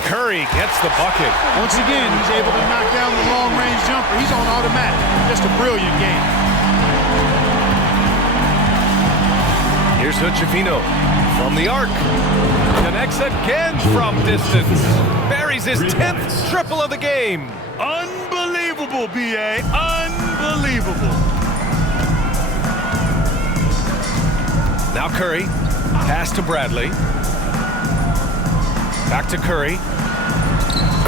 Curry gets the bucket. Once again, he's able to knock down the long-range jumper. He's on automatic. Just a brilliant game. Here's Hood-Schifino from the arc. Connects again from distance. Buries his 10th triple of the game. Unbelievable, B.A. Unbelievable. Now Curry. Pass to Bradley. Back to Curry.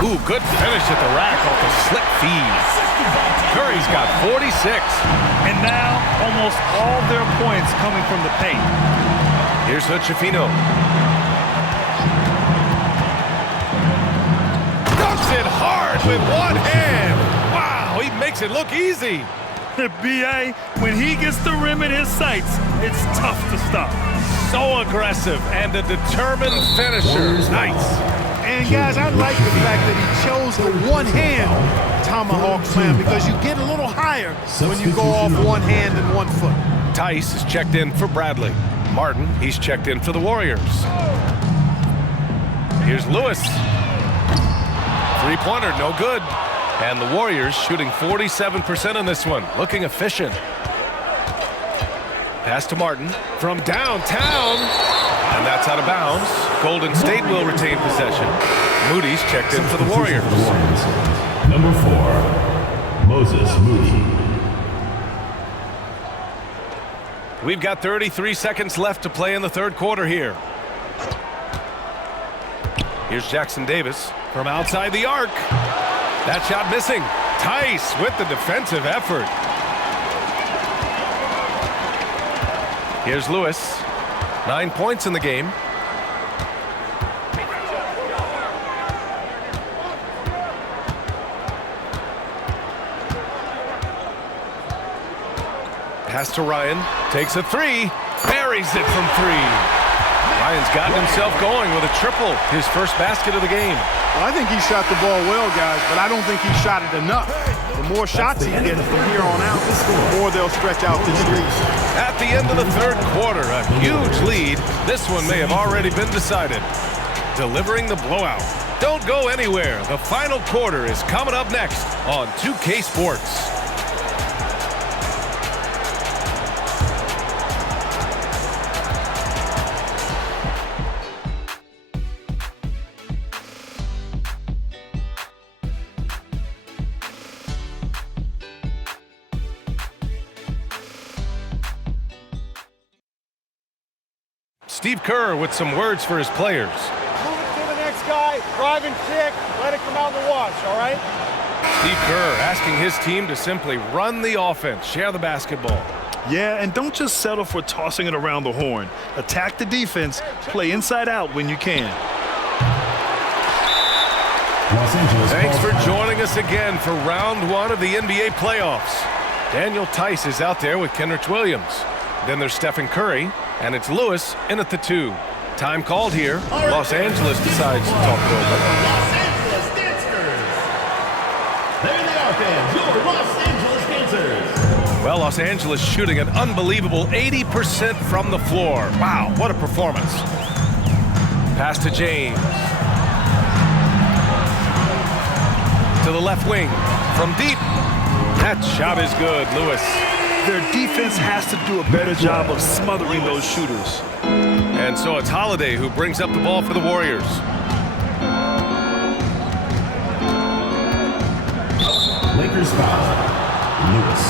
Ooh, good finish at the rack off the slick feed. Curry's got 46. And now almost all their points coming from the paint. Here's Hood-Schifino. Dunks it hard with one hand. Wow, he makes it look easy. B.A., when he gets the rim in his sights, it's tough to stop. So aggressive and a determined finisher. Nice. And guys, I like the fact that he chose the one-hand tomahawk slam because you get a little higher when you go off one hand and 1 foot. Tice is checked in for Bradley. Martin, he's checked in for the Warriors. Here's Lewis. Three-pointer, no good. And the Warriors shooting 47% on this one, looking efficient. Pass to Martin from downtown. And that's out of bounds. Golden State will retain possession. Moody's checked in for the Warriors. Number 4, Moses Moody. We've got 33 seconds left to play in the third quarter here. Here's Jackson Davis from outside the arc. That shot missing. Tice with the defensive effort. Here's Lewis. 9 points in the game. Pass to Ryan. Takes a 3. Buries it from 3. Ryan's gotten himself going with a triple. His first basket of the game. Well, I think he shot the ball well, guys, but I don't think he shot it enough. The more shots he gets from here on out, the more they'll stretch out this lead. At the end of the third quarter, a huge lead. This one may have already been decided. Delivering the blowout. Don't go anywhere. The final quarter is coming up next on 2K Sports. Steve Kerr with some words for his players. Move it to the next guy, drive and kick, let it come out in the wash, all right? Steve Kerr asking his team to simply run the offense, share the basketball. Yeah, and don't just settle for tossing it around the horn. Attack the defense, play inside out when you can. Thanks for joining us again for round 1 of the NBA playoffs. Daniel Tice is out there with Kenrich Williams. Then there's Stephen Curry, and it's Lewis in at the 2. Time called here. Los Angeles decides to talk it over. Los Angeles Dancers. There they are, fans. Your Los Angeles Dancers. Well, Los Angeles shooting an unbelievable 80% from the floor. Wow, what a performance. Pass to James. To the left wing. From deep. That shot is good, Lewis. Their defense has to do a better job of smothering those shooters. And so it's Holiday who brings up the ball for the Warriors. Lakers foul. Lewis.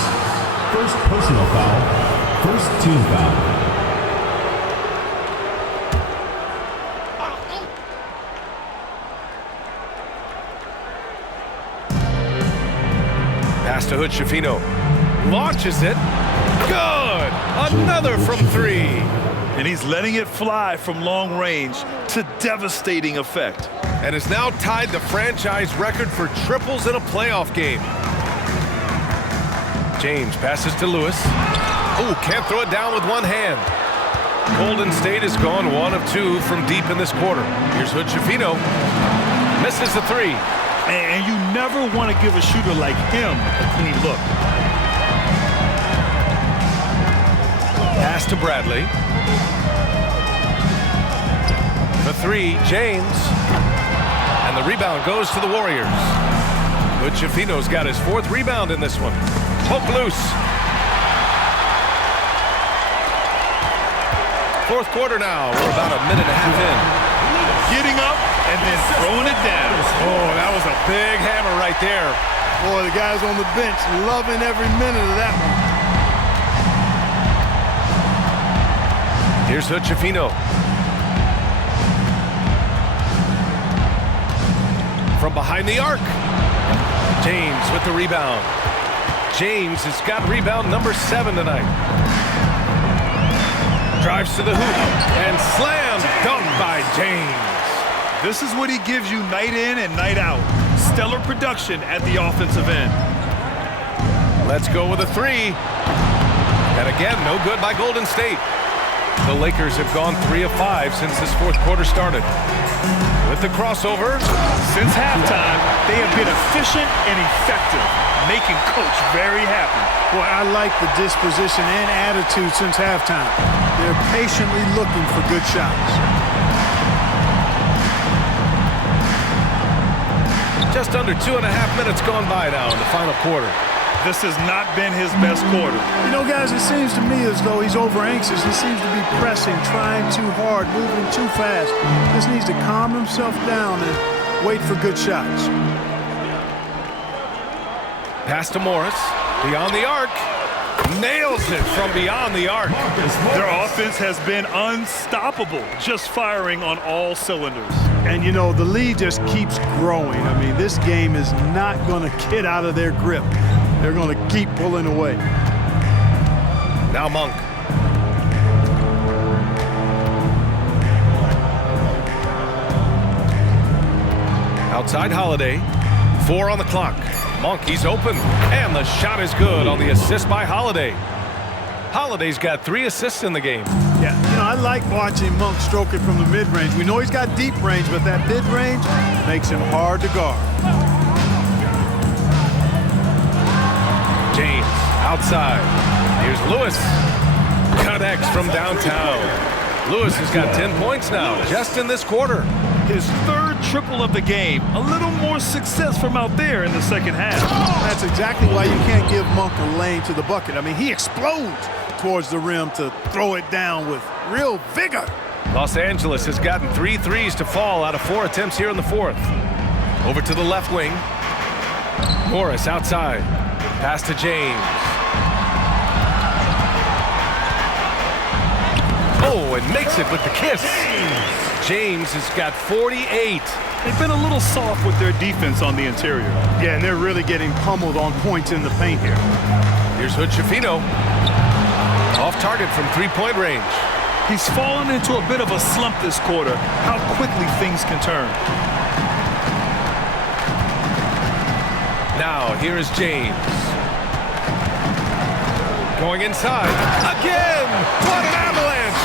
First personal foul. First team foul. Pass to Hood-Schifino. Launches it. Good! Another from 3. And he's letting it fly from long range to devastating effect. And has now tied the franchise record for triples in a playoff game. James passes to Lewis. Ooh, can't throw it down with one hand. Golden State has gone 1 of 2 from deep in this quarter. Here's Hood-Schifino. Misses the 3. And you never want to give a shooter like him a clean look. Pass to Bradley. For 3, James. And the rebound goes to the Warriors. Hood-Schifino's got his 4th rebound in this one. Poke loose. 4th quarter now. We're about a minute and a half in. Getting up and then throwing it down. Oh, that was a big hammer right there. Boy, the guys on the bench loving every minute of that one. Here's Hood-Schifino. From behind the arc. James with the rebound. James has got rebound number 7 tonight. Drives to the hoop and slam dunk by James. This is what he gives you night in and night out. Stellar production at the offensive end. Let's go with a 3. And again, no good by Golden State. The Lakers have gone 3 of 5 since this 4th quarter started. With the crossover. Since halftime, they have been efficient and effective, making Coach very happy. Boy, I like the disposition and attitude since halftime. They're patiently looking for good shots. Just under 2.5 minutes gone by now in the final quarter. This has not been his best quarter. You know, guys, it seems to me as though he's over-anxious. He seems to be pressing, trying too hard, moving too fast. Just needs to calm himself down and wait for good shots. Pass to Morris. Beyond the arc. Nails it from beyond the arc. Their offense has been unstoppable, just firing on all cylinders. And, you know, the lead just keeps growing. I mean, this game is not going to get out of their grip. They're going to keep pulling away. Now Monk. Outside Holiday. 4 on the clock. Monk, he's open. And the shot is good on the assist by Holiday. Holiday's got 3 assists in the game. Yeah, you know, I like watching Monk stroke it from the mid-range. We know he's got deep range, but that mid-range makes him hard to guard. James, outside. Here's Lewis. Connects from downtown. Lewis has got 10 points now, just in this quarter. His 3rd triple of the game. A little more success from out there in the second half. That's exactly why you can't give Monk a lane to the bucket. I mean, he explodes towards the rim to throw it down with real vigor. Los Angeles has gotten 3 threes to fall out of 4 attempts here in the 4th. Over to the left wing. Morris outside. Pass to James. Oh, and makes it with the kiss. James has got 48. They've been a little soft with their defense on the interior. Yeah, and they're really getting pummeled on points in the paint here. Here's Hood-Schifino. Off target from 3-point range. He's fallen into a bit of a slump this quarter. How quickly things can turn. Now, here is James. Going inside. Again! What an avalanche!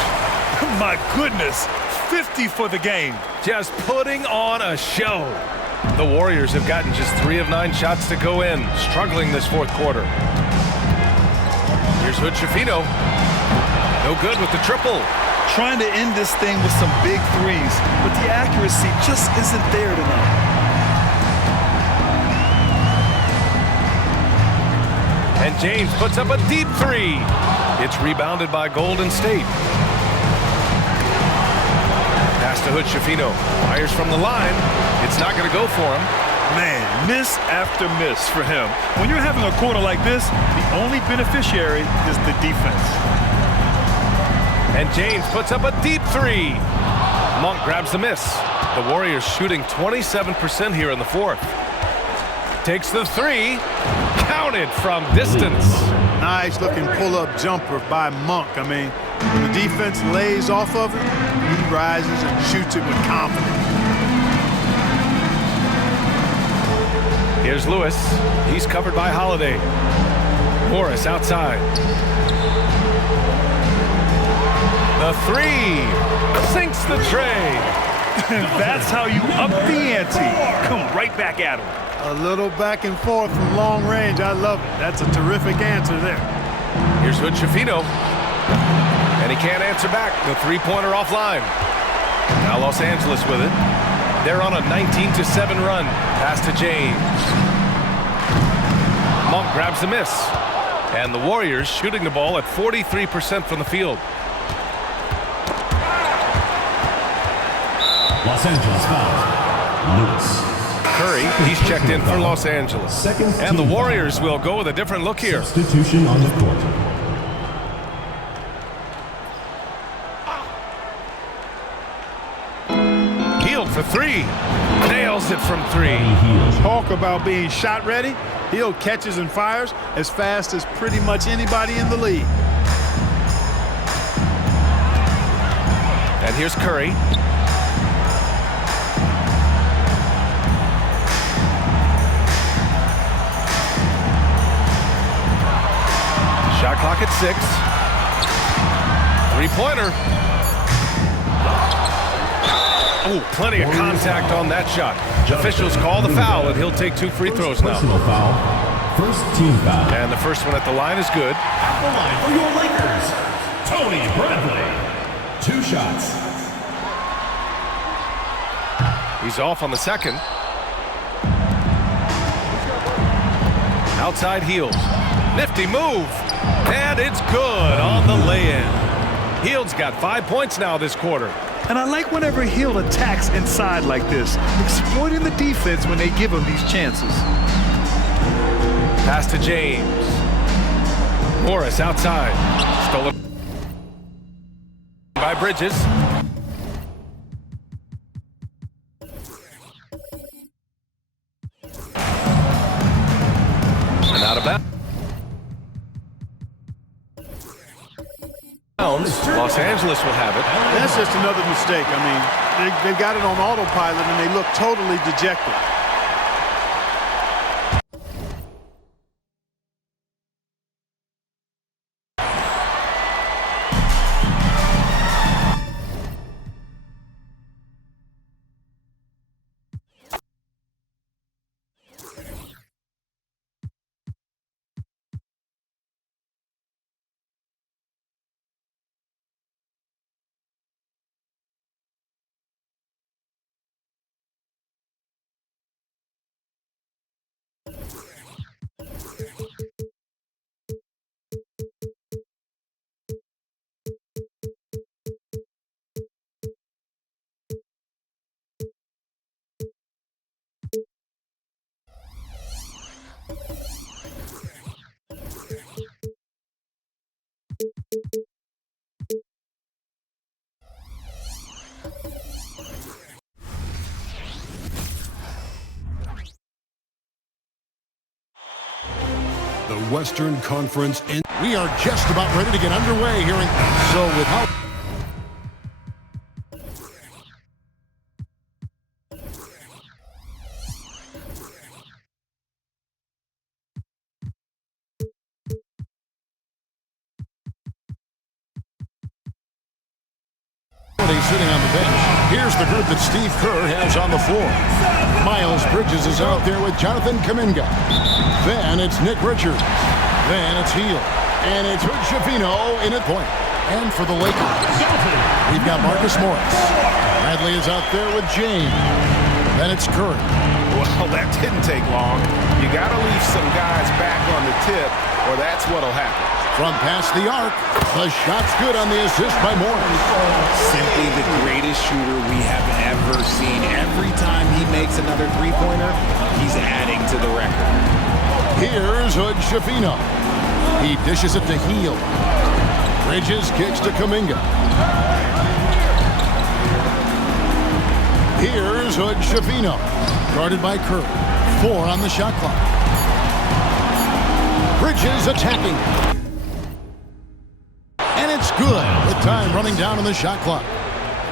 My goodness, 50 for the game. Just putting on a show. The Warriors have gotten just 3 of 9 shots to go in, struggling this fourth quarter. Here's Hood-Schifino. No good with the triple. Trying to end this thing with some big threes, but the accuracy just isn't there tonight. And James puts up a deep 3. It's rebounded by Golden State. Pass to Hood-Schifino. Fires from the line. It's not going to go for him. Man, miss after miss for him. When you're having a quarter like this, the only beneficiary is the defense. And James puts up a deep 3. Monk grabs the miss. The Warriors shooting 27% here in the fourth. Takes the 3. Counted from distance. Nice looking pull-up jumper by Monk. I mean, when the defense lays off of it, he rises and shoots it with confidence. Here's Lewis. He's covered by Holiday. Morris outside. The 3 sinks the tray. That's how you up the ante. Come right back at him. A little back and forth from long range. I love it. That's a terrific answer there. Here's Hood-Schifino. And he can't answer back. The three-pointer offline. Now Los Angeles with it. They're on a 19-7 run. Pass to James. Monk grabs the miss. And the Warriors shooting the ball at 43% from the field. Los Angeles foul. Lewis. Curry, he's checked in for Los Angeles. And the Warriors will go with a different look here. Substitution on the court. Hield for 3. Nails it from 3. Talk about being shot ready. Hield catches and fires as fast as pretty much anybody in the league. And here's Curry. Shot clock at 6. Three-pointer. Oh, plenty of contact on that shot. Officials call the foul, and he'll take 2 free throws now. Personal foul. First team foul. And the first one at the line is good. At the line for your Lakers, Tony Bradley. 2 shots. He's off on the second. Outside Hield. Nifty move. And it's good on the lay-in. Hield's got 5 points now this quarter. And I like whenever Hield attacks inside like this, exploiting the defense when they give him these chances. Pass to James. Morris outside. Stolen by Bridges. And out of bounds. Los Angeles will have it. That's just another mistake. I mean, they got it on autopilot and they look totally dejected. The Western Conference. We are just about ready to get underway here. So with how already sitting on the bench. Here's the group that Steve Kerr has on the floor. Miles Bridges is out there with Jonathan Kuminga. Then it's Nick Richards. Then it's Hield. And it's Hood Schifino in at point. And for the Lakers, we've got Marcus Morris. Bradley is out there with James. Then it's Curry. Well, that didn't take long. You got to leave some guys back on the tip, or that's what'll happen. From past the arc, the shot's good on the assist by Morris. Simply the greatest shooter we have ever seen. Every time he makes another three-pointer, he's adding to the record. Here's Hood Schifino. He dishes it to Hield. Bridges kicks to Kuminga. Here's Hood Schifino. Guarded by Kerr. 4 on the shot clock. Bridges attacking. And it's good with time running down on the shot clock.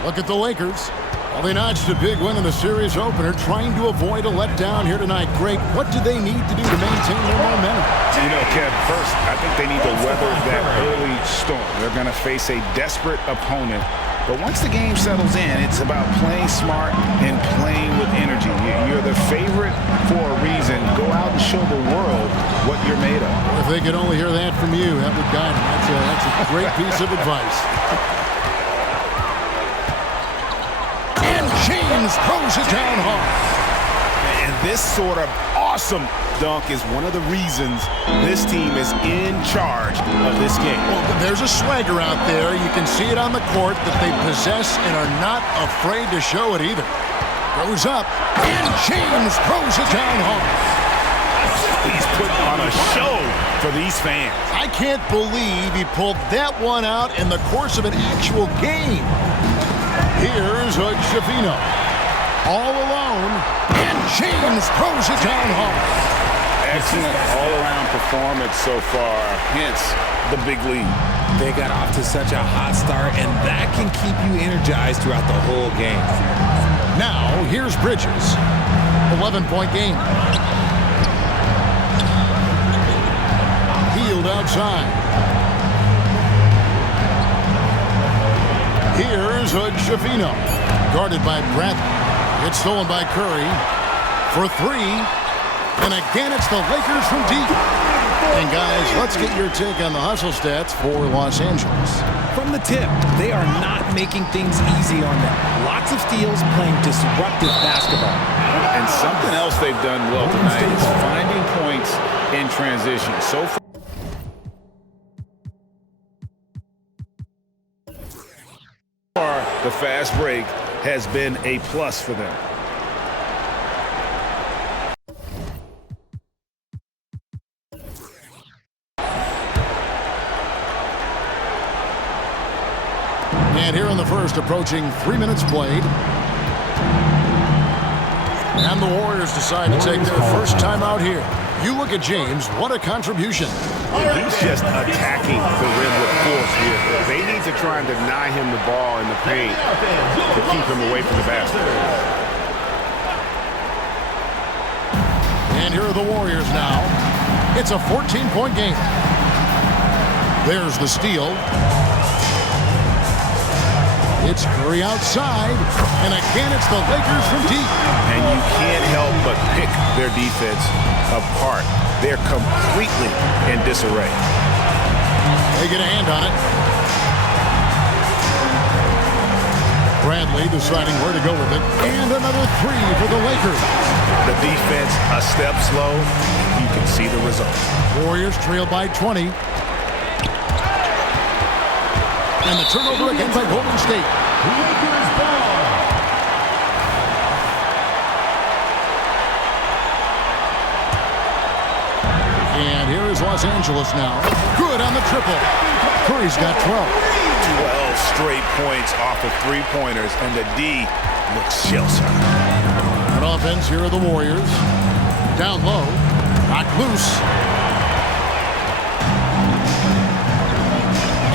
Look at the Lakers. Well, they notched a big win in the series opener, trying to avoid a letdown here tonight. Greg, what do they need to do to maintain their momentum? You know, Kev, first, I think they need to weather that early storm. They're going to face a desperate opponent. But once the game settles in, it's about playing smart and playing with energy. You're the favorite for a reason. Go out and show the world what you're made of. If they could only hear that from you, that would guide them. That's a great piece of advice. And James throws it down hard. And this sort of awesome dunk is one of the reasons this team is in charge of this game. Well, there's a swagger out there. You can see it on the court that they possess and are not afraid to show it either. Goes up, and James throws it down hard. He's putting on a show for these fans. I can't believe he pulled that one out in the course of an actual game. Here's Hood Schifino. All alone, and James throws it down hard. Excellent all-around performance so far, hence the big lead. They got off to such a hot start, and that can keep you energized throughout the whole game. Now, here's Bridges. 11-point game. Hield outside. Here's Hood Schifino. Guarded by Bradley. It's stolen by Curry. For 3. And again, it's the Lakers from deep. And guys, let's get your take on the hustle stats for Los Angeles. From the tip, they are not making things easy on them. Lots of steals, playing disruptive basketball. And something else they've done well tonight is finding points in transition. So far, the fast break has been a plus for them. And here in the first, approaching 3 minutes played. And the Warriors decide to take their first time out here. You look at James, what a contribution. He's just attacking the rim with force here. They need to try and deny him the ball in the paint to keep him away from the basket. And here are the Warriors now. It's a 14-point game. There's the steal. It's Curry outside, and again it's the Lakers from deep. And you can't help but pick their defense apart. They're completely in disarray. They get a hand on it. Bradley deciding where to go with it. And another 3 for the Lakers. The defense a step slow. You can see the result. Warriors trail by 20. And the turnover again by Golden State. Lakers ball. And here is Los Angeles now. Good on the triple. Curry's got 12. 12 straight points off of three-pointers, and the D looks shell-shocked. On offense, here are the Warriors. Down low. Knocked loose.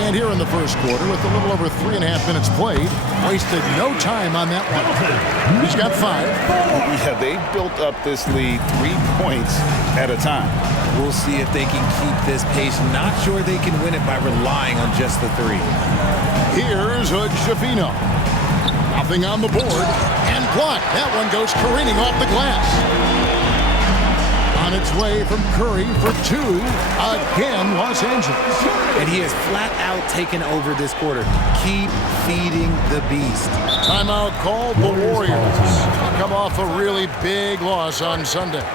And here in the first quarter, with a little over 3.5 minutes played, wasted no time on that one. He's got 5. Yeah, they built up this lead 3 points at a time. We'll see if they can keep this pace. Not sure they can win it by relying on just the 3. Here's Hood Schifino. Nothing on the board. And blocked. That one goes careening off the glass. On its way from Curry for two. Again, Los Angeles. And he has flat out taken over this quarter. Keep feeding the beast. Timeout called. The Warriors come off a really big loss on Sunday.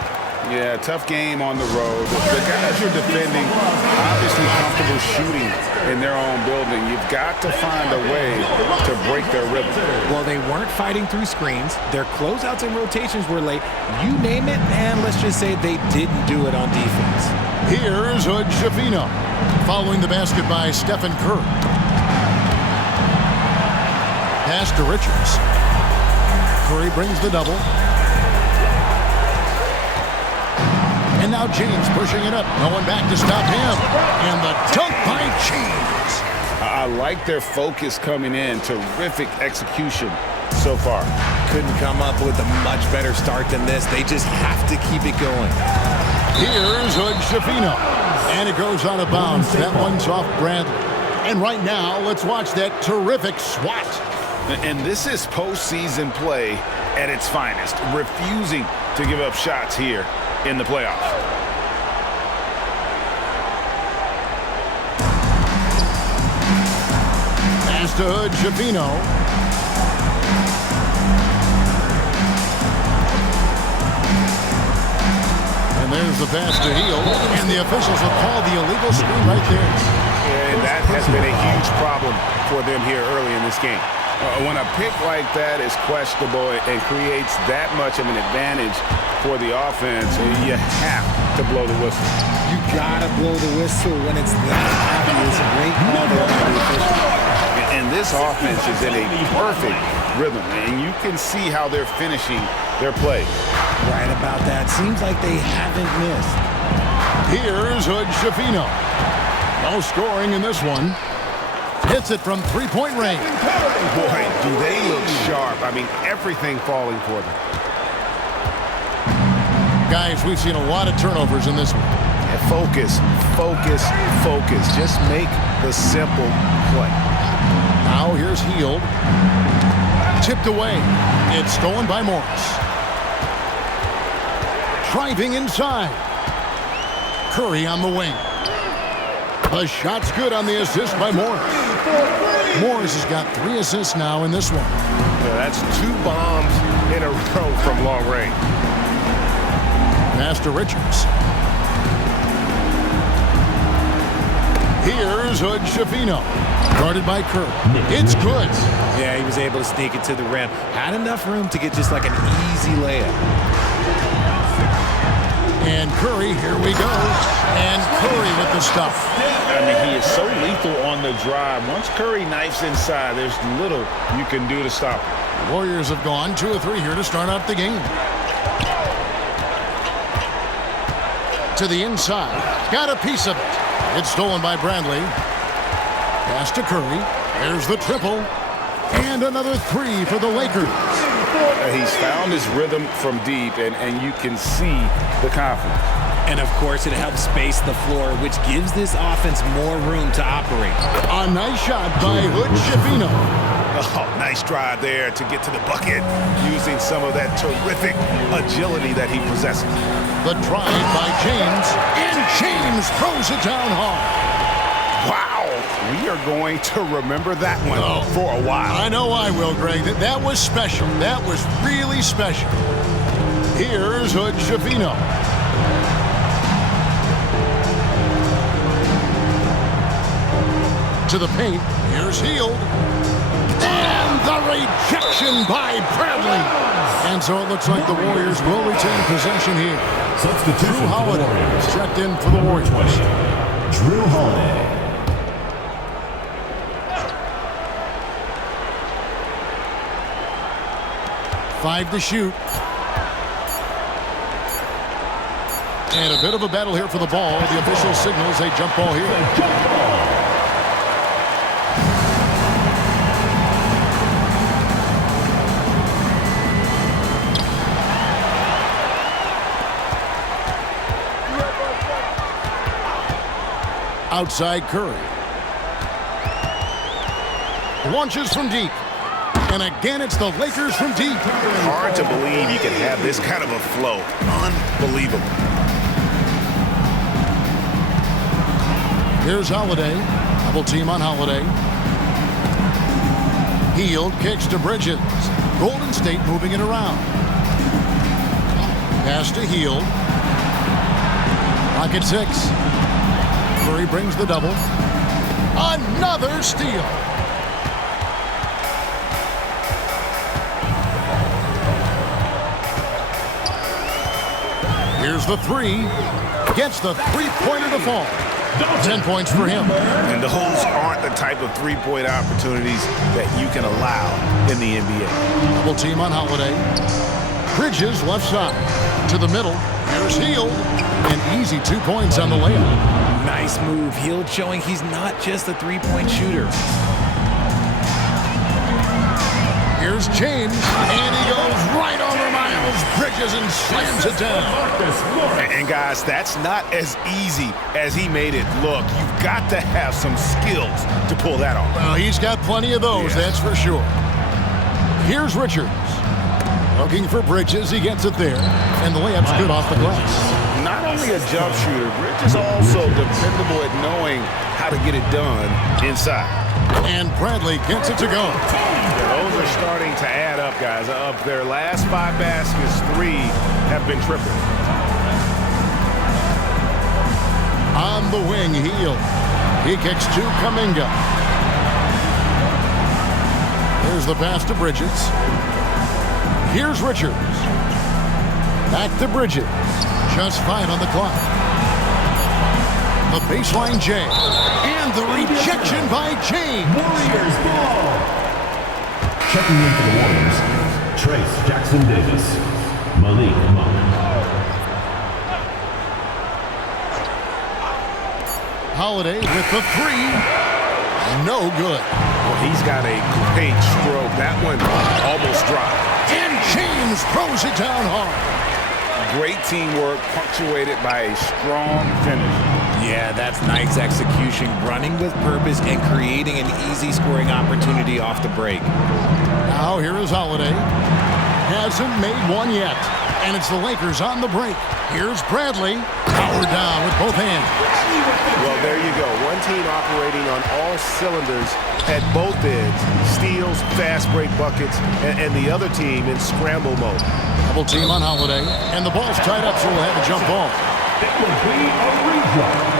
Yeah, tough game on the road. The guys you're defending, obviously comfortable shooting in their own building. You've got to find a way to break their rhythm. Well, they weren't fighting through screens. Their closeouts and rotations were late. You name it, and let's just say they didn't do it on defense. Here's Hood Schifino, following the basket by Stephen Curry. Pass to Richards. Curry brings the double. And now James pushing it up. No one back to stop him. And the dunk by James. I like their focus coming in. Terrific execution so far. Couldn't come up with a much better start than this. They just have to keep it going. Here's Hood Schifino. And it goes out of bounds. That one's off Bradley. And right now, let's watch that terrific swat. And this is postseason play at its finest. Refusing to give up shots here in the playoffs. Pass to Hood Schifino. And there's the pass to Hield. And the officials will call the illegal screen right there. And that has been a huge problem for them here early in this game. When a pick like that is questionable and creates that much of an advantage for the offense, you have to blow the whistle. You gotta blow the whistle when it's that obvious. Great call there by the official. And this offense is in a perfect rhythm, and you can see how they're finishing their play. Right about that. Seems like they haven't missed. Here's Hood Schifino. No scoring in this one. Hits it from three-point range. Boy, do they look sharp. I mean, everything falling for them. Guys, we've seen a lot of turnovers in this one. And focus, focus, focus. Just make the simple play. Now here's Hield. Tipped away. It's stolen by Morris. Driving inside. Curry on the wing. The shot's good on the assist by Morris. Morris has got 3 assists now in this one. Yeah, that's 2 bombs in a row from long range. Pass to Richards. Here's Hood Schifino. Guarded by Curry. It's good. Yeah, he was able to sneak it to the rim. Had enough room to get just like an easy layup. And Curry, here we go. And Curry with the stuff. I mean, he is so lethal on the drive. Once Curry knifes inside, there's little you can do to stop him. The Warriors have gone 2 of 3 here to start out the game. To the inside. Got a piece of it. It's stolen by Bradley. Pass to Curry. There's the triple. And another 3 for the Lakers. He's found his rhythm from deep, and you can see the confidence. And, of course, it helps space the floor, which gives this offense more room to operate. A nice shot by Hood Schifino. Oh, nice drive there to get to the bucket using some of that terrific agility that he possesses. The drive by James, and James throws it down hard. Wow, we are going to remember that one for a while. I know I will, Greg. That was special. That was really special. Here's Hood Schifino. To the paint. Here's Hield. And the rejection by Bradley. And so it looks like the Warriors will retain possession here. Drew Holiday checked in for the Warriors. Drew Holiday. Five to shoot. And a bit of a battle here for the ball. The official signals a jump ball here. Outside Curry. Launches from deep. And again, it's the Lakers from deep. Hard to believe you can have this kind of a flow. Unbelievable. Here's Holiday. Double team on Holiday. Hield kicks to Bridges. Golden State moving it around. Pass to Hield. Pocket 6. Curry brings the double. Another steal. Here's the three. Gets the three-pointer to fall. 10 points for him. And those aren't the type of three-point opportunities that you can allow in the NBA. Double team on Holiday. Bridges left side. To the middle. Here's Hield. An easy 2 points on the layup. Nice move. Hield showing he's not just a three-point shooter. Here's James. And he goes right over Miles Bridges and slams it down. And guys, that's not as easy as he made it look. You've got to have some skills to pull that off. Well, he's got plenty of those, that's for sure. Here's Richards. Looking for Bridges. He gets it there. And the layup's good off the glass. Not only a jump shooter, Bridges also dependable at knowing how to get it done inside. And Bradley gets it to go. Those are starting to add up, guys. Of their last 5 baskets, 3 have been triple. On the wing, Hield. He kicks to Kuminga. There's the pass to Bridges. Here's Richards. Back to Bridges. Just 5 on the clock. The baseline J. And the rejection by James. Warriors ball. Checking in for the Warriors, Trace Jackson Davis, Malik Monk. Holiday with the 3. No good. Well, he's got a great stroke. That one almost dropped. And James throws it down hard. Great teamwork, punctuated by a strong finish. Yeah, that's nice execution, running with purpose and creating an easy scoring opportunity off the break. Now here is Holiday. Hasn't made one yet. And it's the Lakers on the break. Here's Bradley. Powered down with both hands. Well, there you go. One team operating on all cylinders at both ends. Steals, fast break buckets, and the other team in scramble mode. Double team on Holiday. And the ball's tied up, so we'll have a jump ball. It will be a reject.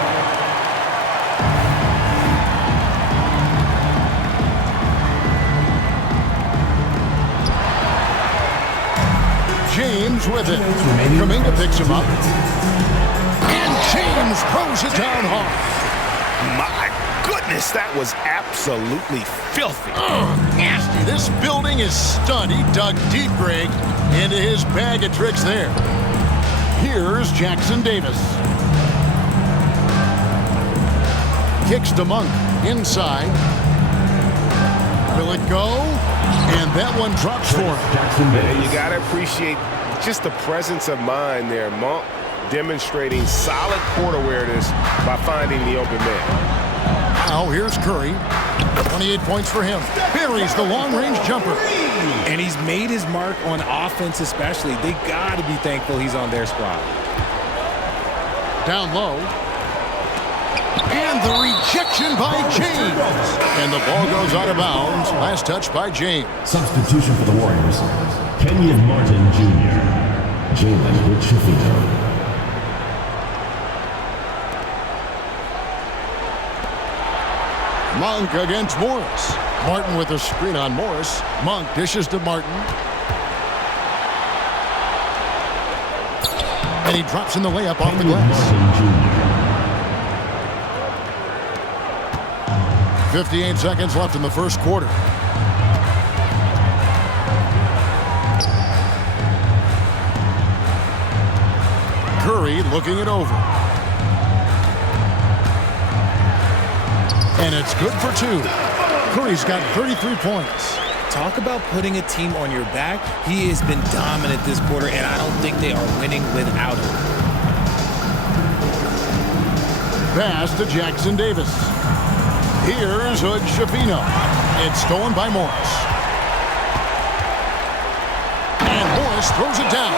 James with it. Kuminga picks him up. And James throws it down hard. My goodness, that was absolutely filthy. Nasty. This building is stunned. He dug deep, Greg, into his bag of tricks there. Here's Jackson Davis. Kicks to Monk. Inside. Will it go? And that one drops for him. You got to appreciate just the presence of mind there. Monk demonstrating solid court awareness by finding the open man. Now here's Curry. 28 points for him. Buries the long-range jumper. And he's made his mark on offense especially. They got to be thankful he's on their squad. Down low. And the rejection by James. And the ball goes out of bounds. Last touch by James. Substitution for the Warriors, Kenyon Martin Jr., Jalen Hood-Schifino. Monk against Morris. Martin with a screen on Morris. Monk dishes to Martin. And he drops in the layup off the glass. 58 seconds left in the first quarter. Curry looking it over. And it's good for 2. Curry's got 33 points. Talk about putting a team on your back. He has been dominant this quarter, and I don't think they are winning without him. Pass to Jackson Davis. Here's Hood-Schifino. It's stolen by Morris. Morris throws it down.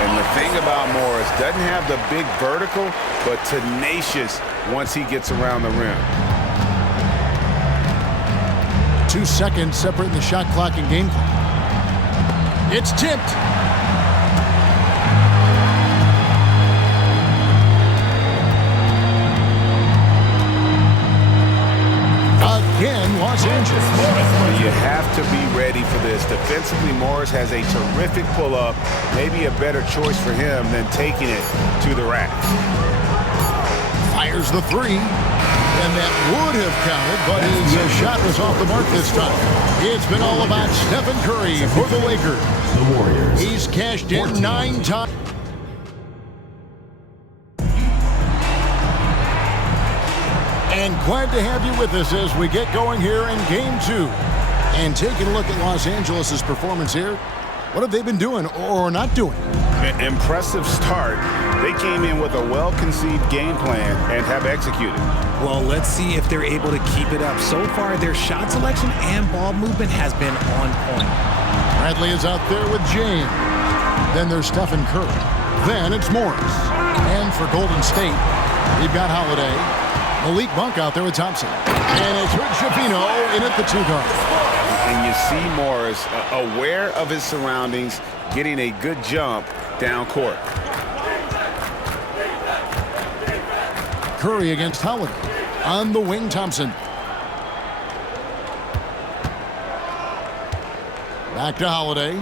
And the thing about Morris, doesn't have the big vertical, but tenacious once he gets around the rim. 2 seconds separating the shot clock and game clock. It's tipped. Again, Los Angeles. You have to be ready for this. Defensively, Morris has a terrific pull-up. Maybe a better choice for him than taking it to the rack. Fires the three. And that would have counted, but his shot was off the mark this time. It's been all about Stephen Curry for the Lakers. The Warriors. He's cashed in 9 times. And glad to have you with us as we get going here in Game 2. And taking a look at Los Angeles' performance here, what have they been doing or not doing? Impressive start. They came in with a well-conceived game plan and have executed. Well, let's see if they're able to keep it up. So far, their shot selection and ball movement has been on point. Bradley is out there with James. Then there's Stephen Curry. Then it's Morris. And for Golden State, we've got Holiday. Malik Monk out there with Thompson. And it's Hood Schifino in at the 2 guard. And you see Morris aware of his surroundings, getting a good jump down court. Curry against Holiday. On the wing, Thompson. Back to Holiday.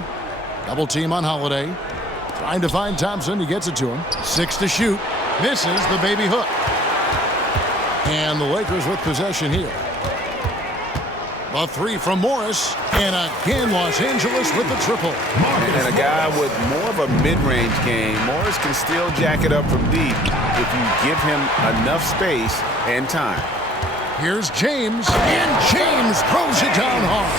Double team on Holiday. Trying to find Thompson. He gets it to him. 6 to shoot. Misses the baby hook. And the Lakers with possession here. A 3 from Morris. And again, Los Angeles with the triple. And a guy with more of a mid-range game. Morris can still jack it up from deep if you give him enough space and time. Here's James. And James throws it down hard.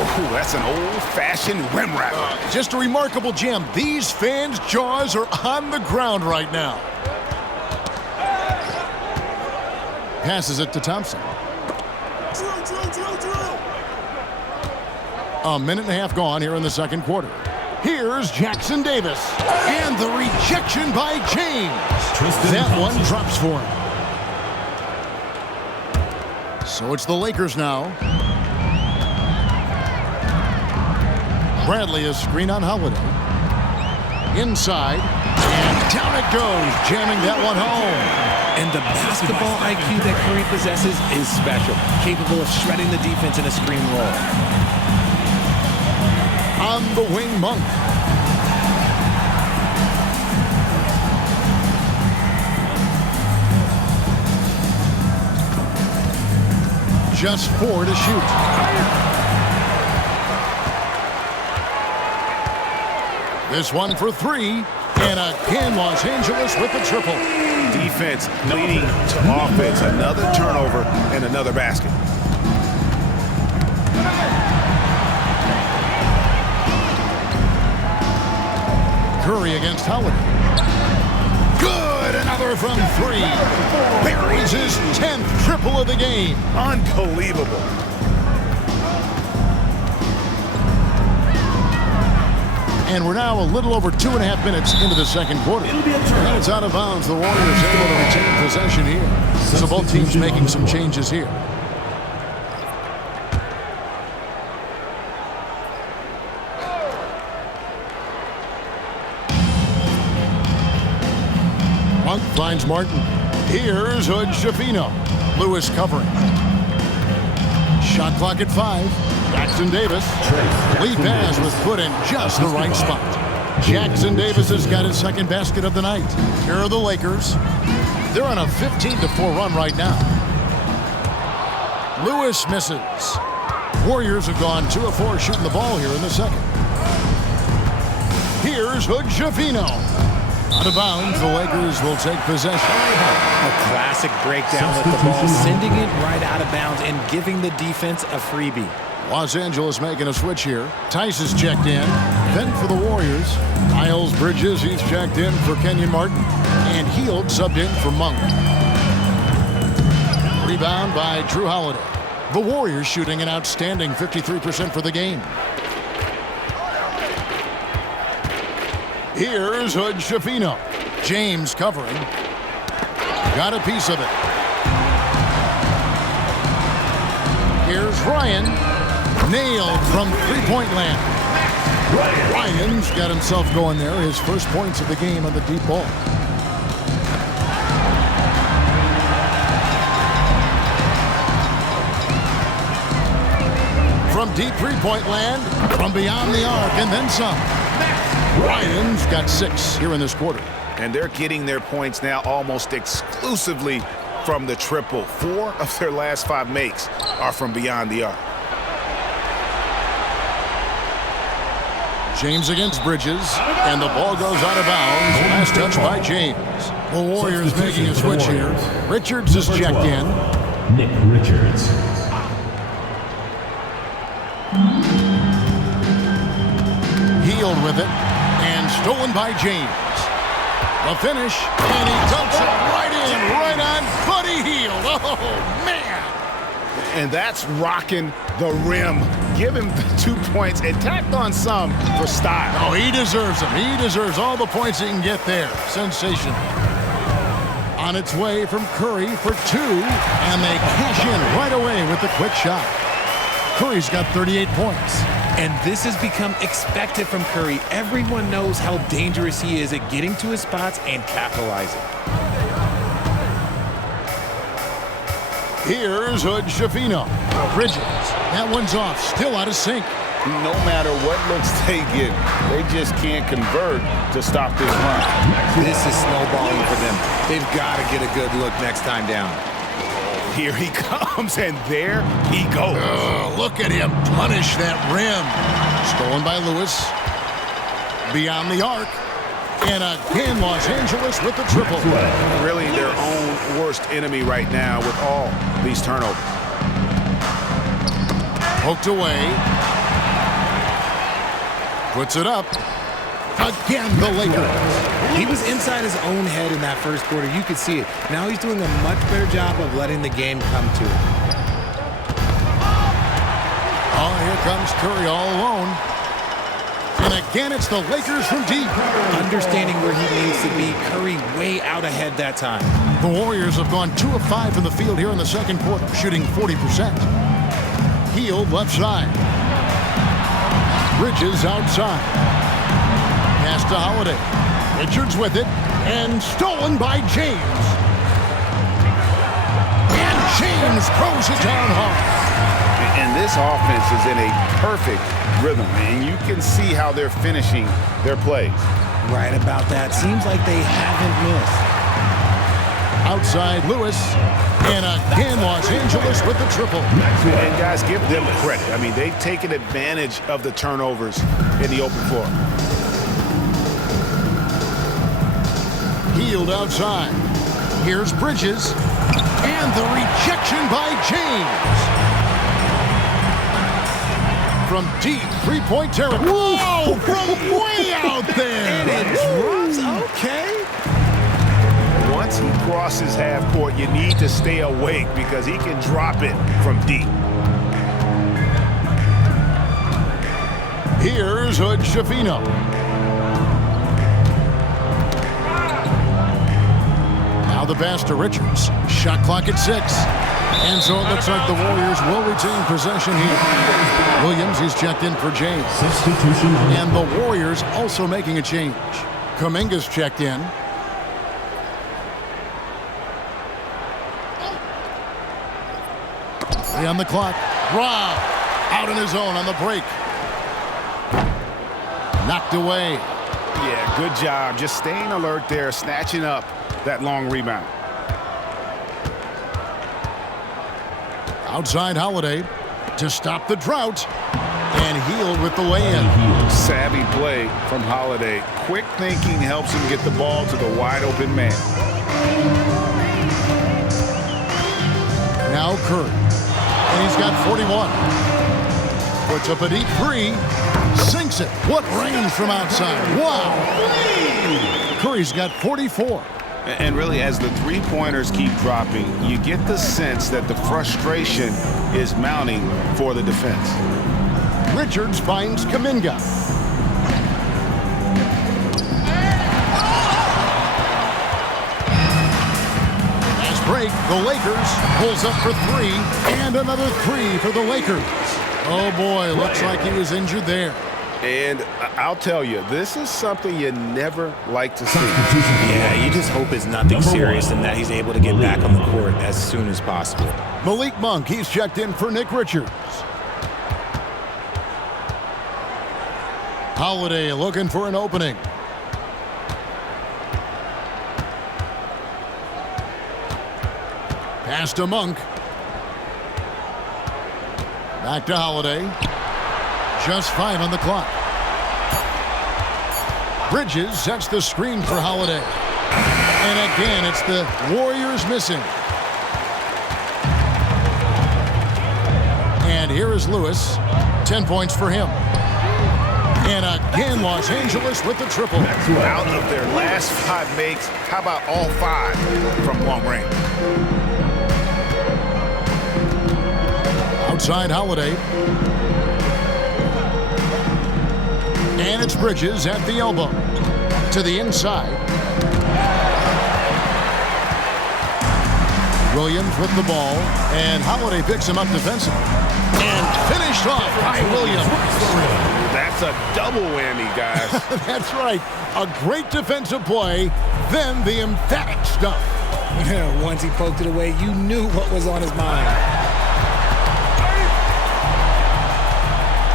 Oh, that's an old-fashioned rim wrap. Just a remarkable jam. These fans' jaws are on the ground right now. Passes it to Thompson. A minute and a half gone here in the second quarter. Here's Jackson Davis. And the rejection by James. That one drops for him. So it's the Lakers now. Bradley is screen on Holiday. Inside. And down it goes, jamming that one home. And the basketball IQ that Curry possesses is special. Capable of shredding the defense in a screen roll. On the wing, Monk. Just 4 to shoot. This one for 3. And again, Los Angeles with the triple. Defense leading to offense. Another turnover and another basket. Curry against Holiday. Good! Another from 3. Buries his 10th triple of the game. Unbelievable. And we're now a little over 2.5 minutes into the second quarter. And it's out of bounds. The Warriors able to retain possession here. So both teams making some changes here. Monk finds Martin. Here's Hood Schifino. Lewis covering. Shot clock at 5. Jackson Davis. Lead pass was put in just the right spot. Jackson Davis has got his second basket of the night. Here are the Lakers. They're on a 15-4 run right now. Lewis misses. Warriors have gone 2 of 4 shooting the ball here in the second. Here's Hood Schifino. Out of bounds, the Lakers will take possession. A classic breakdown with the ball, sending it right out of bounds and giving the defense a freebie. Los Angeles making a switch here. Tice is checked in. Then for the Warriors, Miles Bridges, he's checked in for Kenyon Martin. And Hield subbed in for Monk. Rebound by Drew Holiday. The Warriors shooting an outstanding 53% for the game. Here's Hood Schifino. James covering. Got a piece of it. Here's Ryan. Nailed from three-point land. Ryan's got himself going there. His first points of the game on the deep ball. From deep three-point land, from beyond the arc, and then some. Ryan's got 6 here in this quarter. And they're getting their points now almost exclusively from the triple. 4 of their last 5 makes are from beyond the arc. James against Bridges, and the ball goes out of bounds. Last touch by James. The Warriors making a switch here. Richards is checked in. Nick Richards. Hield with it, and stolen by James. The finish, and he dumps it right in, right on Buddy Hield. Oh, man. And that's rocking the rim. Give him the 2 points and tacked on some for style. Oh, he deserves them. He deserves all the points he can get there. Sensational. On its way from Curry for 2, and they cash in right away with the quick shot. Curry's got 38 points. And this has become expected from Curry. Everyone knows how dangerous he is at getting to his spots and capitalizing. Here's Hood Schifino. Bridges. That one's off. Still out of sync. No matter what looks they get, they just can't convert to stop this run. This is snowballing for them. They've got to get a good look next time down. Here he comes, and there he goes. Look at him punish that rim. Stolen by Lewis. Beyond the arc. And again, Los Angeles with the triple. Really their own worst enemy right now with all these turnovers. Poked away. Puts it up. Again, the Lakers. He was inside his own head in that first quarter. You could see it. Now he's doing a much better job of letting the game come to him. Oh, here comes Curry all alone. And again, it's the Lakers from deep. Understanding where he needs to be. Curry way out ahead that time. The Warriors have gone 2 of 5 from the field here in the second quarter, shooting 40%. Hield left side. Bridges outside. Pass to Holiday. Richards with it, and stolen by James. And James throws it down hard. And this offense is in a perfect rhythm, and you can see how they're finishing their plays. Right about that. Seems like they haven't missed. Outside Lewis, and again Los Angeles with the triple. And guys, give them credit. I mean, they've taken advantage of the turnovers in the open floor. Hield outside. Here's Bridges, and the rejection by James. From deep three-point territory. Whoa, from way out there. And it drops, okay. Once he crosses half court, you need to stay awake because he can drop it from deep. Here's Hood Schifino. Now the pass to Richards. Shot clock at 6. And so it looks like the Warriors will retain possession here. Williams is checked in for James. Substitution. And the Warriors also making a change. Kuminga's checked in. On the clock. Rob out on his own on the break. Knocked away. Yeah, good job. Just staying alert there, snatching up that long rebound. Outside Holiday to stop the drought. And Hield with the lay-in. Savvy play from Holiday. Quick thinking helps him get the ball to the wide open man. Now Curry. And he's got 41. Puts up a deep 3. Sinks it. What range from outside. Wow. Curry's got 44. And really, as the three-pointers keep dropping, you get the sense that the frustration is mounting for the defense. Richards finds Kuminga. break. The Lakers pulls up for 3, and another 3 for the Lakers. Oh, boy, looks like he was injured there. And I'll tell you, this is something you never like to see. Yeah, you just hope it's nothing serious and that he's able to get back on the court as soon as possible. Malik Monk, he's checked in for Nick Richards. Holiday looking for an opening. Pass to Monk. Back to Holiday. Just 5 on the clock. Bridges sets the screen for Holiday. And again, it's the Warriors missing. And here is Lewis. 10 points for him. And again, Los Angeles with the triple. Out of their last 5 makes, how about all 5 from long range? Outside Holiday. And it's Bridges at the elbow. To the inside. Williams with the ball. And Holiday picks him up defensively. And finished off by Williams. That's a double whammy, guys. That's right. A great defensive play, then the emphatic stuff. Once he poked it away, you knew what was on his mind.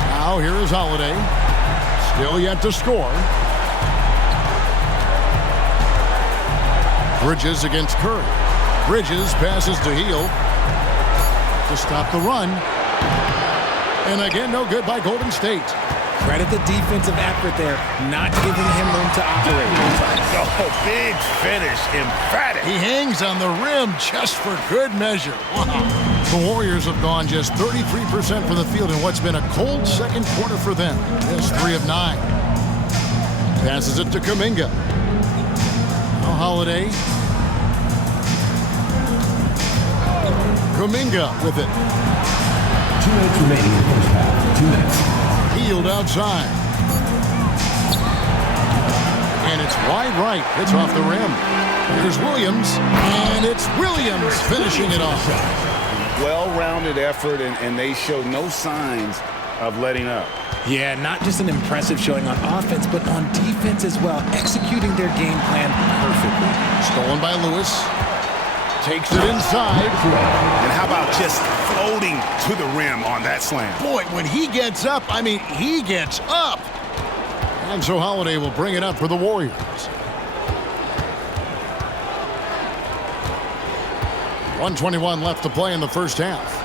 Now here is Holiday. Still yet to score. Bridges against Curry. Bridges passes to Hill to stop the run. And again, no good by Golden State. Credit the defensive effort there, not giving him room to operate. Oh, big finish, emphatic. He hangs on the rim just for good measure. Wow. The Warriors have gone just 33% from the field in what's been a cold second quarter for them. Just 3 of 9. Passes it to Kuminga. Now Holiday. Kuminga with it. 2 minutes remaining in the first half. 2 minutes. Healed outside. And it's wide right. It's off the rim. Here's Williams. And it's Williams finishing it off. Well-rounded effort, and they show no signs of letting up. Yeah, not just an impressive showing on offense, but on defense as well, executing their game plan perfectly. Stolen by Lewis. Takes it inside. And how about just floating to the rim on that slam? Boy, when he gets up, I mean, he gets up. And so Holiday will bring it up for the Warriors. .121 left to play in the first half.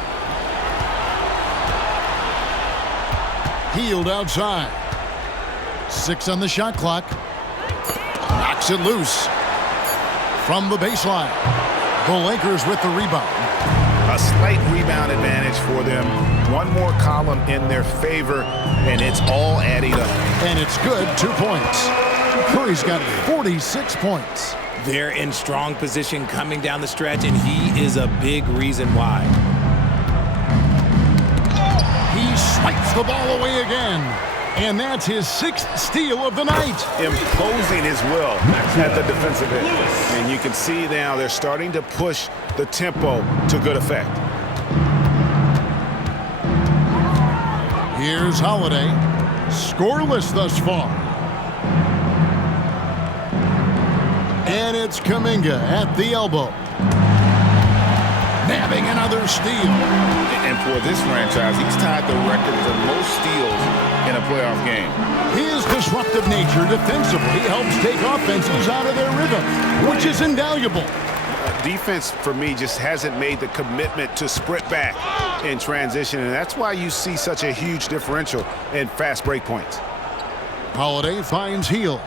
Healed outside. 6 on the shot clock. Knocks it loose. From the baseline. The Lakers with the rebound. A slight rebound advantage for them. One more column in their favor, and it's all adding up. And it's good, 2 points. Curry's got 46 points. They're in strong position coming down the stretch, and he is a big reason why. He swipes the ball away again. And that's his 6th steal of the night. Imposing his will at the defensive end. And you can see now they're starting to push the tempo to good effect. Here's Holiday. Scoreless thus far. And it's Kuminga at the elbow. Nabbing another steal. And for this franchise, he's tied the record for most steals in a playoff game. His disruptive nature defensively helps take offenses out of their rhythm, which is invaluable. Defense, for me, just hasn't made the commitment to sprint back in transition, and that's why you see such a huge differential in fast break points. Holiday finds Hill.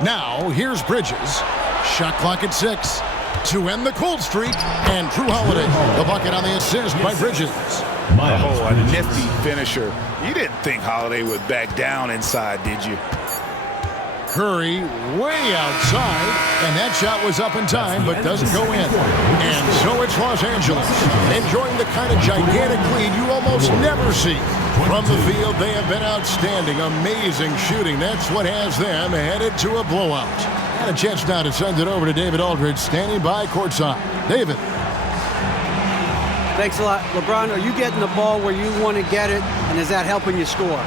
Now, here's Bridges. Shot clock at 6 to end the cold streak, and Drew Holiday, the bucket on the assist by Bridges. Oh, a nifty finisher. You didn't think Holiday would back down inside, did you? Curry way outside, and that shot was up in time but doesn't go in. And so it's Los Angeles enjoying the kind of gigantic lead you almost never see. From the field, they have been outstanding, amazing shooting. That's what has them headed to a blowout. And a chance now to send it over to David Aldridge, standing by courtside. David. Thanks a lot. LeBron, are you getting the ball where you want to get it, and is that helping you score?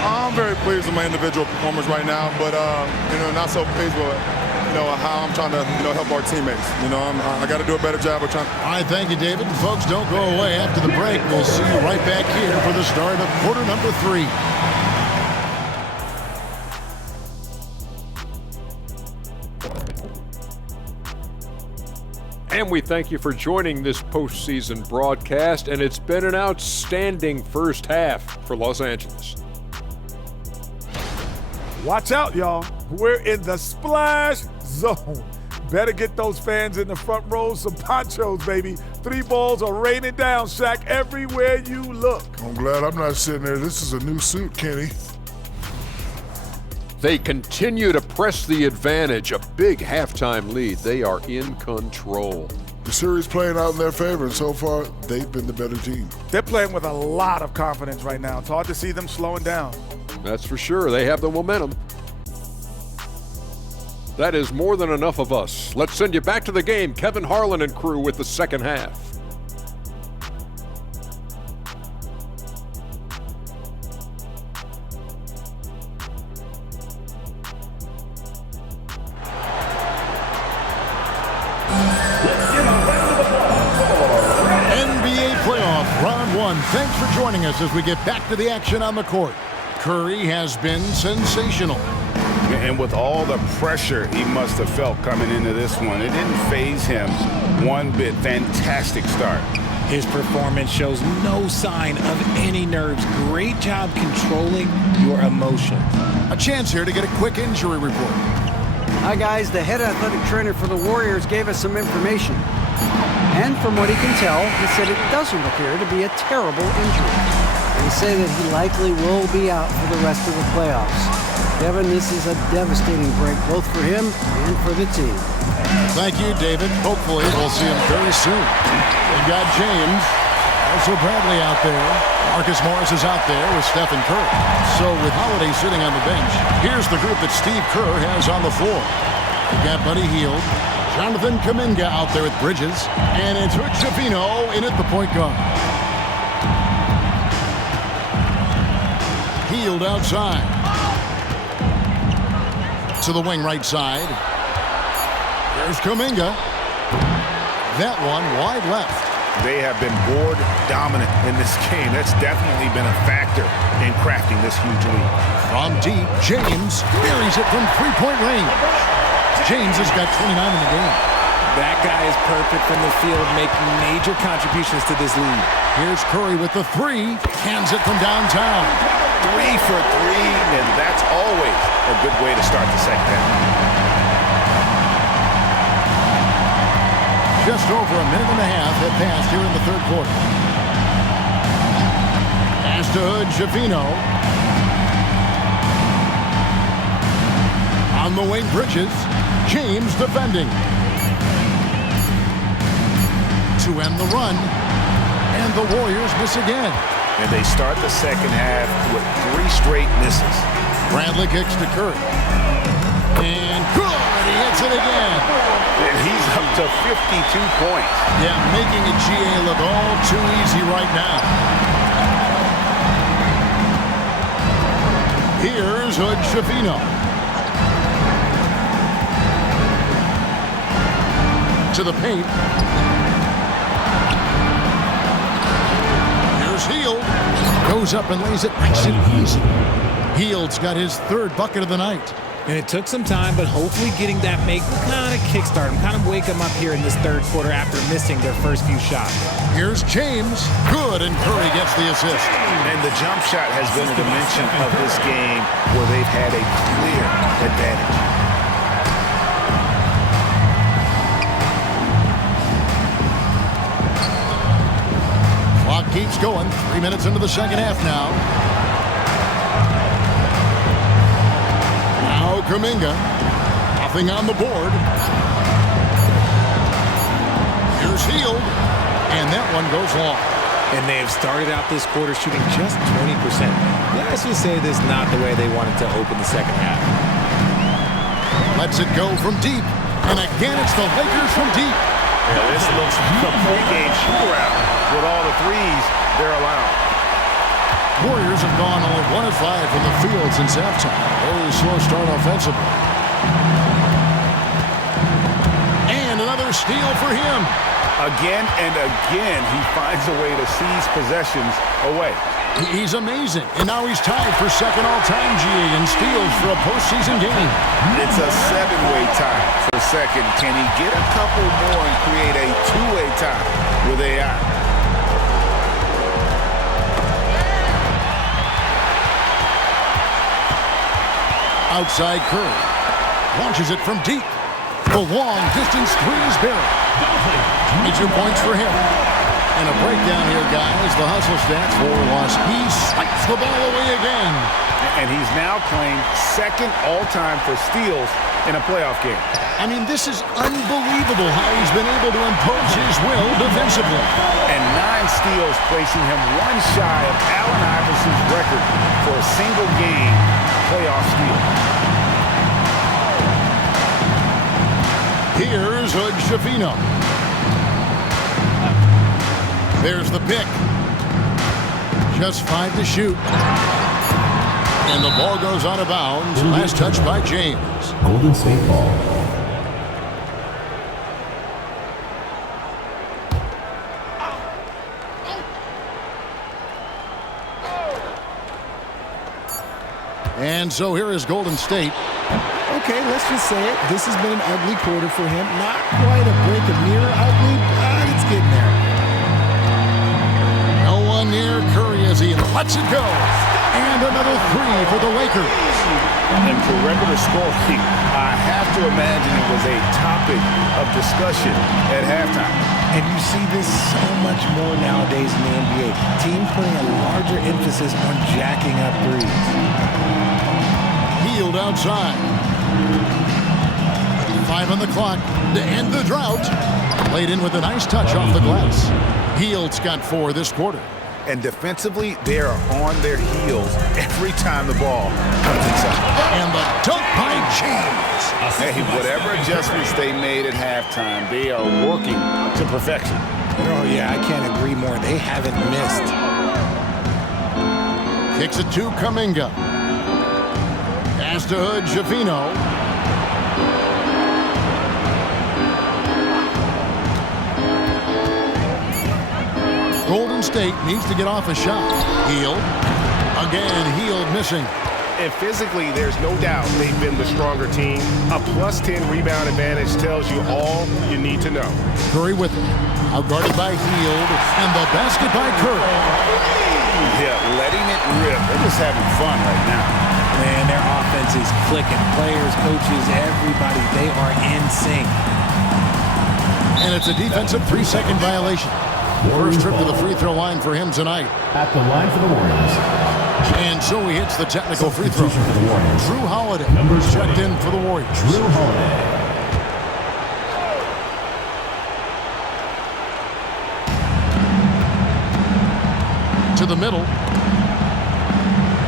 I'm very pleased with my individual performance right now, but not so pleased with how I'm trying to help our teammates. I got to do a better job of trying. All right, thank you, David. Folks, don't go away. After the break, we'll see you right back here for the start of quarter number 3. And we thank you for joining this postseason broadcast, and it's been an outstanding first half for Los Angeles. Watch out, y'all. We're in the splash zone. Better get those fans in the front rows some ponchos, baby. 3 balls are raining down, Shaq, everywhere you look. I'm glad I'm not sitting there. This is a new suit, Kenny. They continue to press the advantage, a big halftime lead. They are in control. The series playing out in their favor, and so far, they've been the better team. They're playing with a lot of confidence right now. It's hard to see them slowing down. That's for sure. They have the momentum. That is more than enough of us. Let's send you back to the game. Kevin Harlan and crew with the second half. NBA playoff round 1. Thanks for joining us as we get back to the action on the court. Curry has been sensational. And with all the pressure he must have felt coming into this one, it didn't faze him one bit. Fantastic start. His performance shows no sign of any nerves. Great job controlling your emotions. A chance here to get a quick injury report. Hi, guys. The head athletic trainer for the Warriors gave us some information. And from what he can tell, he said it doesn't appear to be a terrible injury. They say that he likely will be out for the rest of the playoffs. Kevin, this is a devastating break, both for him and for the team. Thank you, David. Hopefully we'll see him very soon. We've got James, also Bradley out there. Marcus Morris is out there with Stephen Curry. So with Holiday sitting on the bench, here's the group that Steve Kerr has on the floor. We've got Buddy Hield, Jonathan Kuminga out there with Bridges, and it's Rick Schifino in at the point guard. Hield outside. To the wing right side. There's Kuminga. That one wide left. They have been board dominant in this game. That's definitely been a factor in crafting this huge lead. From deep, James buries it from three-point range. James has got 29 in the game. That guy is perfect from the field, making major contributions to this lead. Here's Curry with the 3. Hands it from downtown. 3 for 3, and that's always a good way to start the second half. Just over a minute and a half have passed here in the third quarter. Pass to Hood, Schifino. On the wing, Bridges. James defending. To end the run. And the Warriors miss again. And they start the second half with 3 straight misses. Bradley kicks to Curry. And good! He hits it again. And he's up to 52 points. Yeah, making a GA look all too easy right now. Here's Hood Schifino. To the paint. Here's Hield. Goes up and lays it nice and easy. Hield's got his 3rd bucket of the night. And it took some time, but hopefully getting that make will kind of kickstart them, kind of wake them up here in this third quarter after missing their first few shots. Here's James. Good, and Curry gets the assist. And the jump shot has been a dimension of this game where they've had a clear advantage. Clock keeps going. 3 minutes into the second half now. Now Kuminga. Nothing on the board. Here's Hield. And that one goes long. And they have started out this quarter shooting just 20%. Let's just say this is not the way they wanted to open the second half. Lets it go from deep. And again, it's the Lakers from deep. Yeah, this looks like a pregame shoot-around with all the threes they're allowed. Warriors have gone only 1 of 5 from the field since halftime. Very slow start offensively. And another steal for him. Again and again, he finds a way to seize possessions away. He's amazing. And now he's tied for second all-time GA in steals for a postseason game. It's a 7-way tie for second. Can he get a couple more and create a 2-way tie with AI? Outside Curry. Launches it from deep. The long-distance three is buried. 22 points for him. And a breakdown here, guys. The hustle stats for Los. He swipes the ball away again. And he's now claimed second all-time for steals in a playoff game. I mean, this is unbelievable how he's been able to impose his will defensively. And 9 steals, placing him one shy of Allen Iverson's record for a single-game playoff steal. Here's Hood-Schifino. There's the pick. Just 5 to shoot. And the ball goes out of bounds. Last touch by James. Golden State ball. And so here is Golden State. Okay, let's just say it. This has been an ugly quarter for him. Not quite a break of mirror ugly, but it's getting there. No one near Curry as he lets it go. And another 3 for the Lakers. And perimeter scoring, I have to imagine it was a topic of discussion at halftime. And you see this so much more nowadays in the NBA. Teams putting a larger emphasis on jacking up threes. Hield outside. 5 on the clock to end the drought. Laid in with a nice touch off the glass. Hield's got 4 this quarter. And defensively, they are on their heels every time the ball comes inside. And the dunk by James. Hey, whatever adjustments they made at halftime, they are working to perfection. Oh, yeah, I can't agree more. They haven't missed. Kicks it to Kuminga. Pass to Hood-Schifino. Golden State needs to get off a shot. Hield. Again, Hield missing. And physically, there's no doubt they've been the stronger team. A +10 rebound advantage tells you all you need to know. Curry with it. Outguarded by Hield. And the basket by Curry. Yeah, letting it rip. They're just having fun right now. Man, their offense is clicking. Players, coaches, everybody, they are in sync. And it's a defensive 3-second violation. First trip to the free throw line for him tonight. At the line for the Warriors. And so he hits the technical free throw. For the Warriors. Drew Holiday checked in for the Warriors. Drew Holiday. To the middle.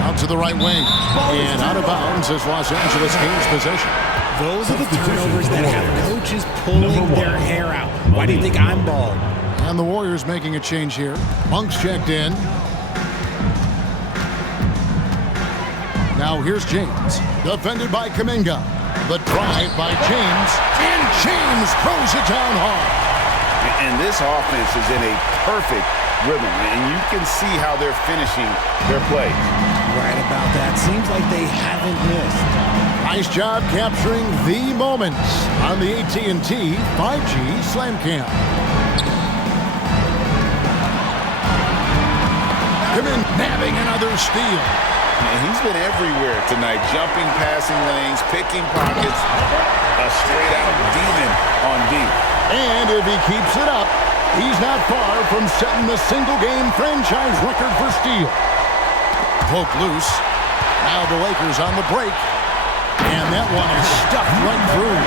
Out to the right wing. And out of bounds as Los Angeles gains possession. Those are the turnovers that have coaches pulling their hair out. Why do you think I'm bald? And the Warriors making a change here. Monk's checked in. Now here's James. Defended by Kuminga. The drive by James. And James throws it down hard. And this offense is in a perfect rhythm. And you can see how they're finishing their plays. Right about that. Seems like they haven't missed. Nice job capturing the moments on the AT&T 5G Slam Cam. Come in, nabbing another steal. And he's been everywhere tonight, jumping, passing lanes, picking pockets, a straight-out demon on D. And if he keeps it up, he's not far from setting the single-game franchise record for steal. Poke loose. Now the Lakers on the break. And that one is stuffed right through.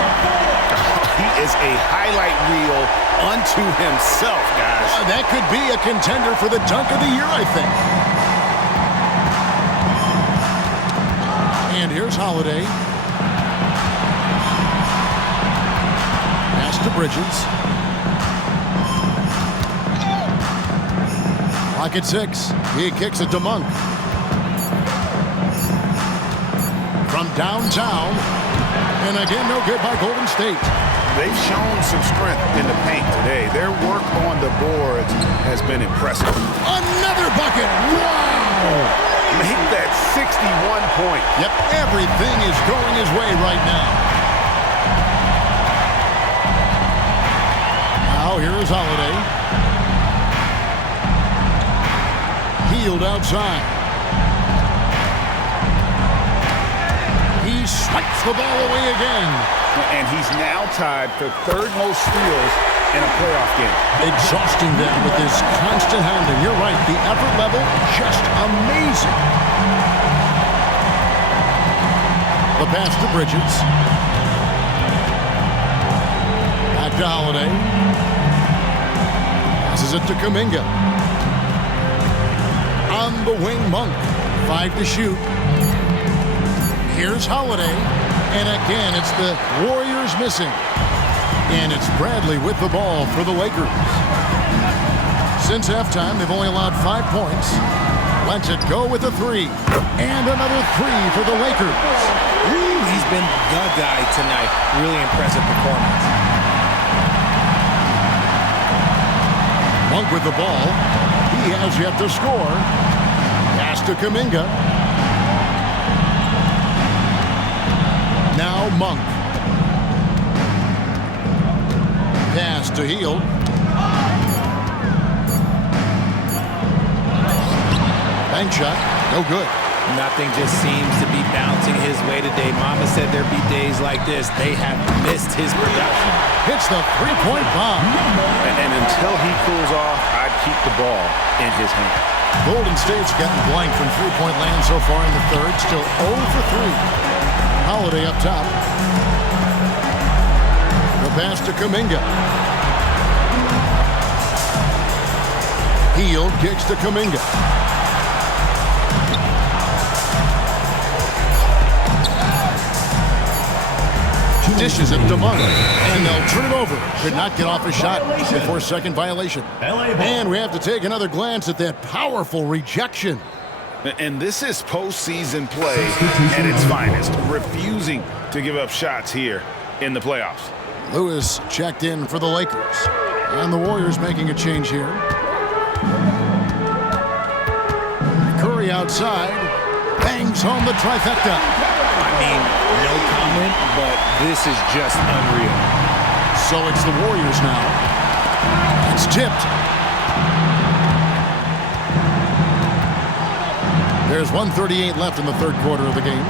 He is a highlight reel unto himself, guys. That could be a contender for the dunk of the year, I think. And here's Holiday. Pass to Bridges. Clock at 6. He kicks it to Monk. From downtown. And again, no good by Golden State. They've shown some strength in the paint today. Their work on the boards has been impressive. Another bucket. Wow. Make that 61 point. Yep, everything is going his way right now. Now here is Holiday. Hield outside. He swipes the ball away again. And he's now tied for third most steals in a playoff game. Exhausting them with his constant handling. You're right, the effort level just amazing. The pass to Bridges. Back to Holiday. Passes it to Kuminga. On the wing, Monk. 5 to shoot. Here's Holiday. And again, it's the Warriors missing. And it's Bradley with the ball for the Lakers. Since halftime, they've only allowed 5 points. Lets it go with a 3. And another 3 for the Lakers. Ooh, he's been the guy tonight. Really impressive performance. Monk with the ball. He has yet to score. Pass to Kuminga. Now Monk. Pass to Hield. Bank shot. No good. Nothing just seems to be bouncing his way today. Mama said there'd be days like this. They have missed his production. Hits the three-point bomb. And until he cools off, I'd keep the ball in his hand. Golden State's gotten blank from three-point land so far in the third. Still 0 for 3. Holiday up top. The pass to Kuminga. Hield kicks to Kuminga. Dishes it to Monk. And they'll turn it over. Could not get off a shot before second violation. And we have to take another glance at that powerful rejection. And this is postseason play at its finest, refusing to give up shots here in the playoffs. Lewis checked in for the Lakers. And the Warriors making a change here. Curry outside. Bangs home the trifecta. I mean, no comment, but this is just unreal. So it's the Warriors now. It's tipped. There's 1:38 left in the third quarter of the game.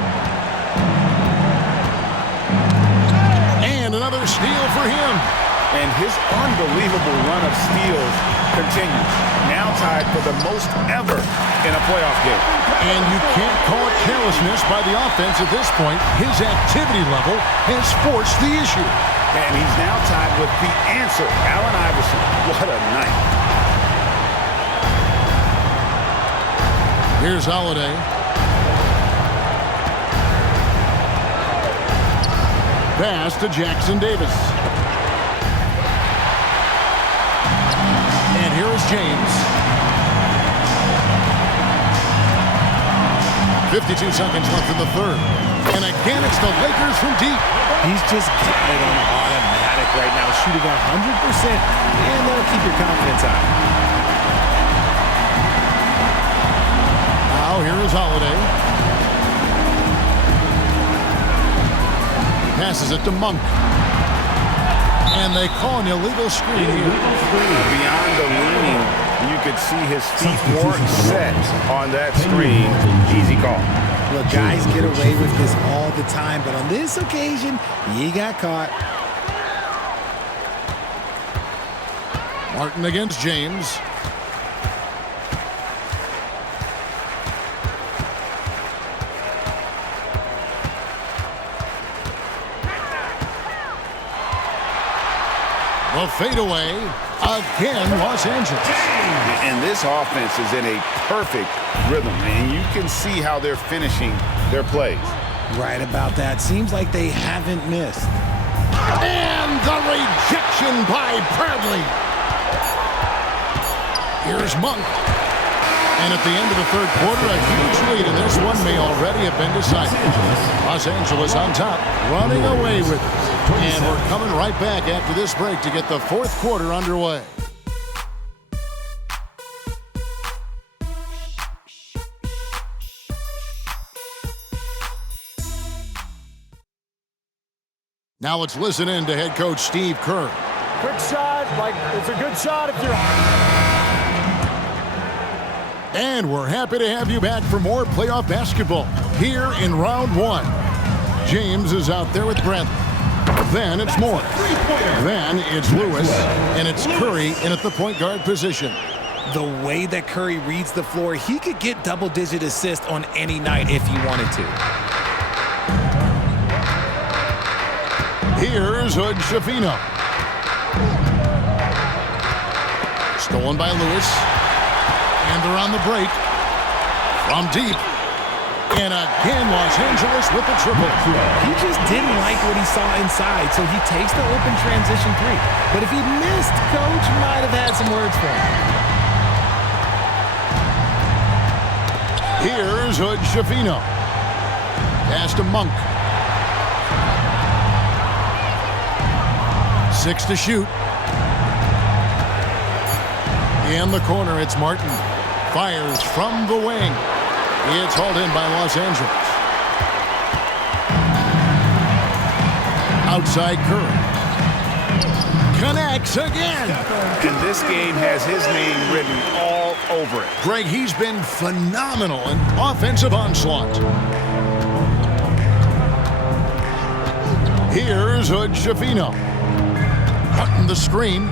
And another steal for him. And his unbelievable run of steals continues. Now tied for the most ever in a playoff game. And you can't call it carelessness by the offense at this point. His activity level has forced the issue. And he's now tied with the answer, Allen Iverson. What a night. Here's Holiday. Pass to Jackson Davis. And here is James. 52 seconds left in the third. And again, it's the Lakers from deep. He's just got it on automatic right now, shooting 100%, and that'll keep your confidence high. Now here is Holiday. Passes it to Monk. And they call an illegal screen here. Beyond the leaning, you could see his feet weren't set on that screen. Easy call. Look, guys get away with this all the time, but on this occasion, he got caught. Martin against James. The fadeaway, again, Los Angeles. And this offense is in a perfect rhythm, and you can see how they're finishing their plays. Right about that. Seems like they haven't missed. And the rejection by Bradley. Here's Monk. And at the end of the third quarter, a huge lead, and this one may already have been decided. Los Angeles on top, running away with it. And we're coming right back after this break to get the fourth quarter underway. Now let's listen in to head coach Steve Kerr. Quick shot, like it's a good shot if you're... And we're happy to have you back for more playoff basketball here in round one. James is out there with Bradley. Then it's Moore. Then it's Lewis. And it's Curry in at the point guard position. The way that Curry reads the floor, he could get double-digit assists on any night if he wanted to. Here's Hood Schifino. Stolen by Lewis. And they're on the break. From deep. And again, Los Angeles with the triple. He just didn't like what he saw inside, so he takes the open transition three. But if he missed, Coach might have had some words for him. Here's Hood Schifino. Pass to Monk. 6 to shoot. In the corner, it's Martin. Fires from the wing. It's hauled in by Los Angeles. Outside Curry. Connects again. And this game has his name written all over it. Greg, he's been phenomenal in offensive onslaught. Here's Hood Schifino. Cutting the screen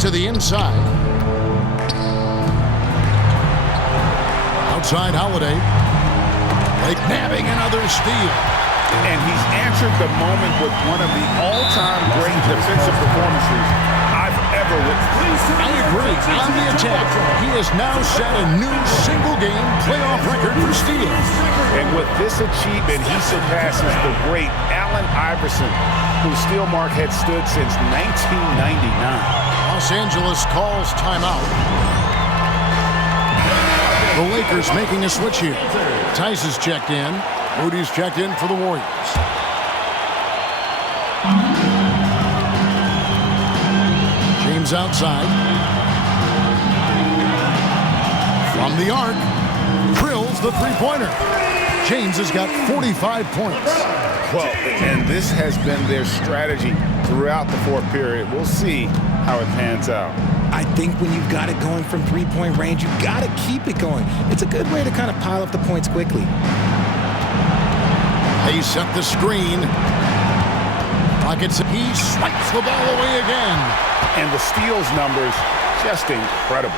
to the inside. Outside Holiday. Nabbing another steal. And he's answered the moment with one of the all-time great defensive performances I've ever witnessed. I agree. On the attack, he has now set a new single-game playoff record for steals. And with this achievement, he surpasses the great Allen Iverson, whose steal mark had stood since 1999. Los Angeles calls timeout. The Lakers making a switch here. Tice is checked in. Moody's checked in for the Warriors. James outside. From the arc. Drills the three-pointer. James has got 45 points. Well, and this has been their strategy throughout the fourth period. We'll see how it pans out. I think when you've got it going from three-point range, you've got to keep it going. It's a good way to kind of pile up the points quickly. They set the screen. Rockets, he swipes the ball away again. And the steals numbers, just incredible.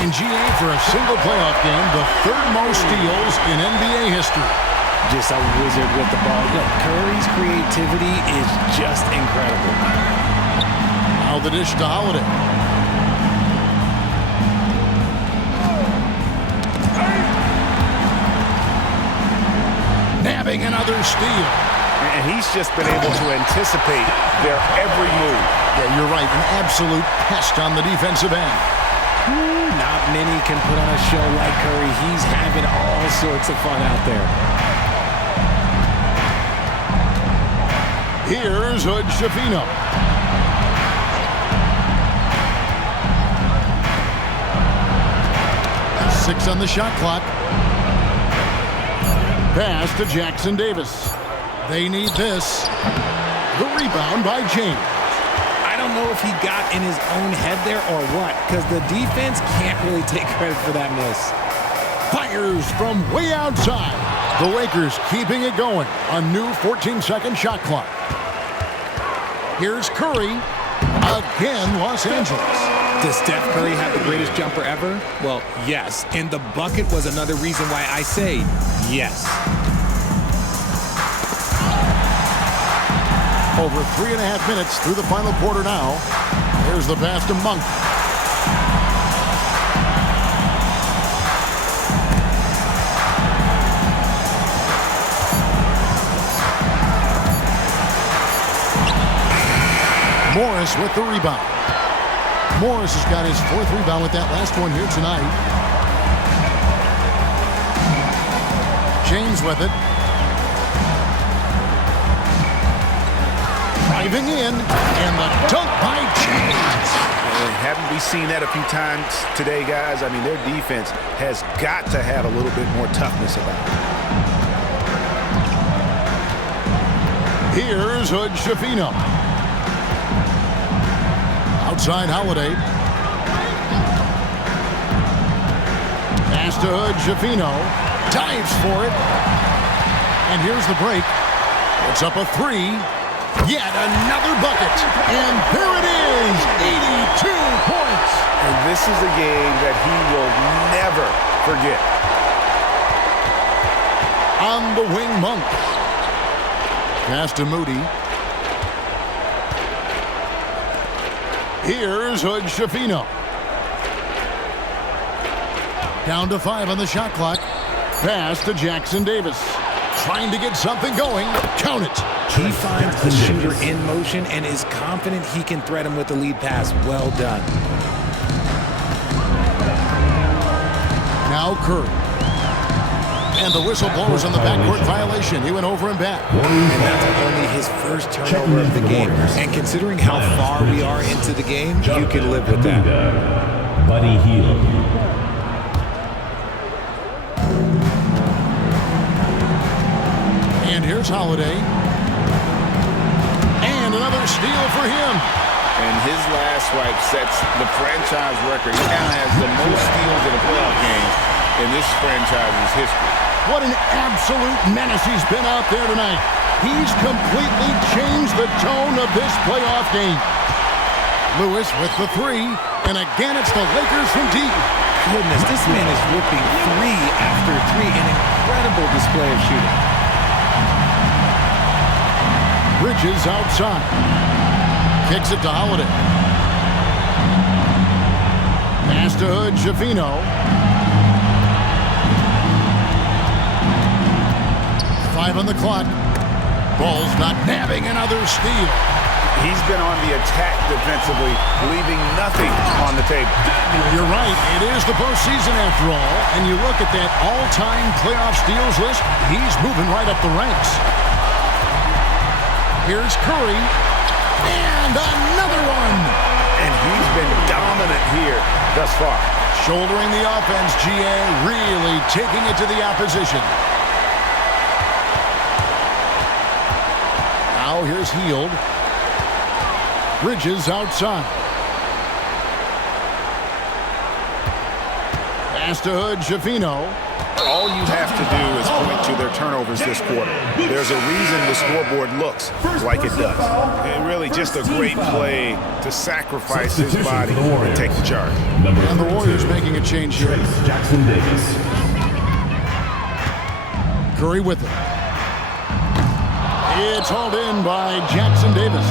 And GA for a single playoff game, the third most steals in NBA history. Just a wizard with the ball. Look, Curry's creativity is just incredible. Now the dish to Holiday. Nabbing another steal. And he's just been able to anticipate their every move. Yeah, you're right. An absolute pest on the defensive end. Not many can put on a show like Curry. He's having all sorts of fun out there. Here's Hood Schifino. Six on the shot clock. Pass to Jackson Davis. They need this. The rebound by James. I don't know if he got in his own head there or what, because the defense can't really take credit for that miss. Fires from way outside. The Lakers keeping it going. A new 14-second shot clock. Here's Curry. Again, Los Angeles. Does Steph Curry have the greatest jumper ever? Well, yes. And the bucket was another reason why I say yes. Over 3.5 minutes through the final quarter now. Here's the pass to Monk. Morris with the rebound. Morris has got his 4th rebound with that last one here tonight. James with it. Driving in, and the dunk by James. And haven't we seen that a few times today, guys? I mean, their defense has got to have a little bit more toughness about it. Here's Hood Schifino. Outside Holiday. Pass to Hood Schifino. Dives for it. And here's the break. It's up a 3. Yet another bucket. And there it is. 82 points. And this is a game that he will never forget. On the wing, Monk. Pass to Moody. Here's Hood Schifino. Down to 5 on the shot clock. Pass to Jackson Davis. Trying to get something going. Count it. He finds the shooter in motion and is confident he can thread him with the lead pass. Well done. Now Curry. And the whistle blows on the backcourt violation. He went over and back. And that's only his first turnover of the game. And considering how far we are into the game, you can live with that. Buddy Hield. And here's Holiday. And another steal for him. And his last swipe sets the franchise record. He now has the most steals in a playoff game in this franchise's history. What an absolute menace he's been out there tonight. He's completely changed the tone of this playoff game. Lewis with the 3, and again it's the Lakers from deep. Goodness, this man is whipping 3 after 3. An incredible display of shooting. Bridges outside. Kicks it to Holiday. Pass to Hood Schifino. 5 on the clock. Ball's not nabbing, another steal. He's been on the attack defensively, leaving nothing on the table. You're right. It is the postseason after all. And you look at that all-time playoff steals list, he's moving right up the ranks. Here's Curry. And another one. And he's been dominant here thus far. Shouldering the offense, GA, really taking it to the opposition. Now here's Hield. Bridges outside. Pass to Hood Schifino. All you have to do is point to their turnovers this quarter. There's a reason the scoreboard looks like it does. And really just a great play to sacrifice his body and take the charge. And the Warriors making a change here. Jackson Davis. Curry with it. It's hauled in by Jackson Davis.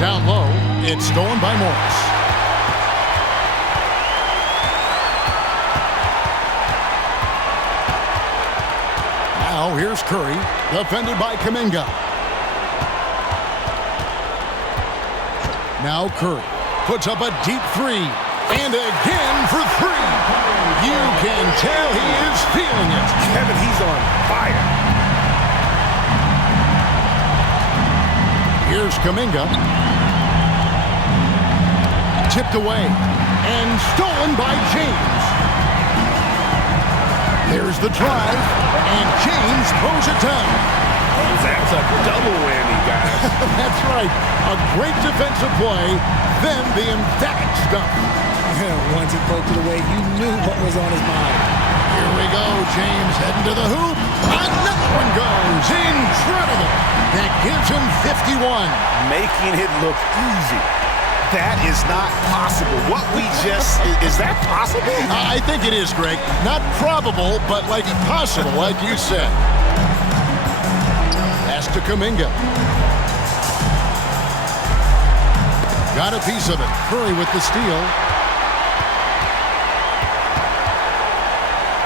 Down low, it's stolen by Morris. Now here's Curry, defended by Kuminga. Now Curry puts up a deep 3, and again for 3. You can tell he is feeling it. Kevin, he's on fire. Here's Kuminga. Tipped away and stolen by James. There's the drive, and James throws it down. That's a double whammy, guys. That's right. A great defensive play, then the emphatic stuff. Once he poked it away, you knew what was on his mind. Here we go. James heading to the hoop. Another one goes. Incredible. That gives him 51. Making it look easy. That is not possible. What we just, is that possible? I think it is, Greg. Not probable, but like possible, like you said. Pass to Kuminga. Got a piece of it. Curry with the steal.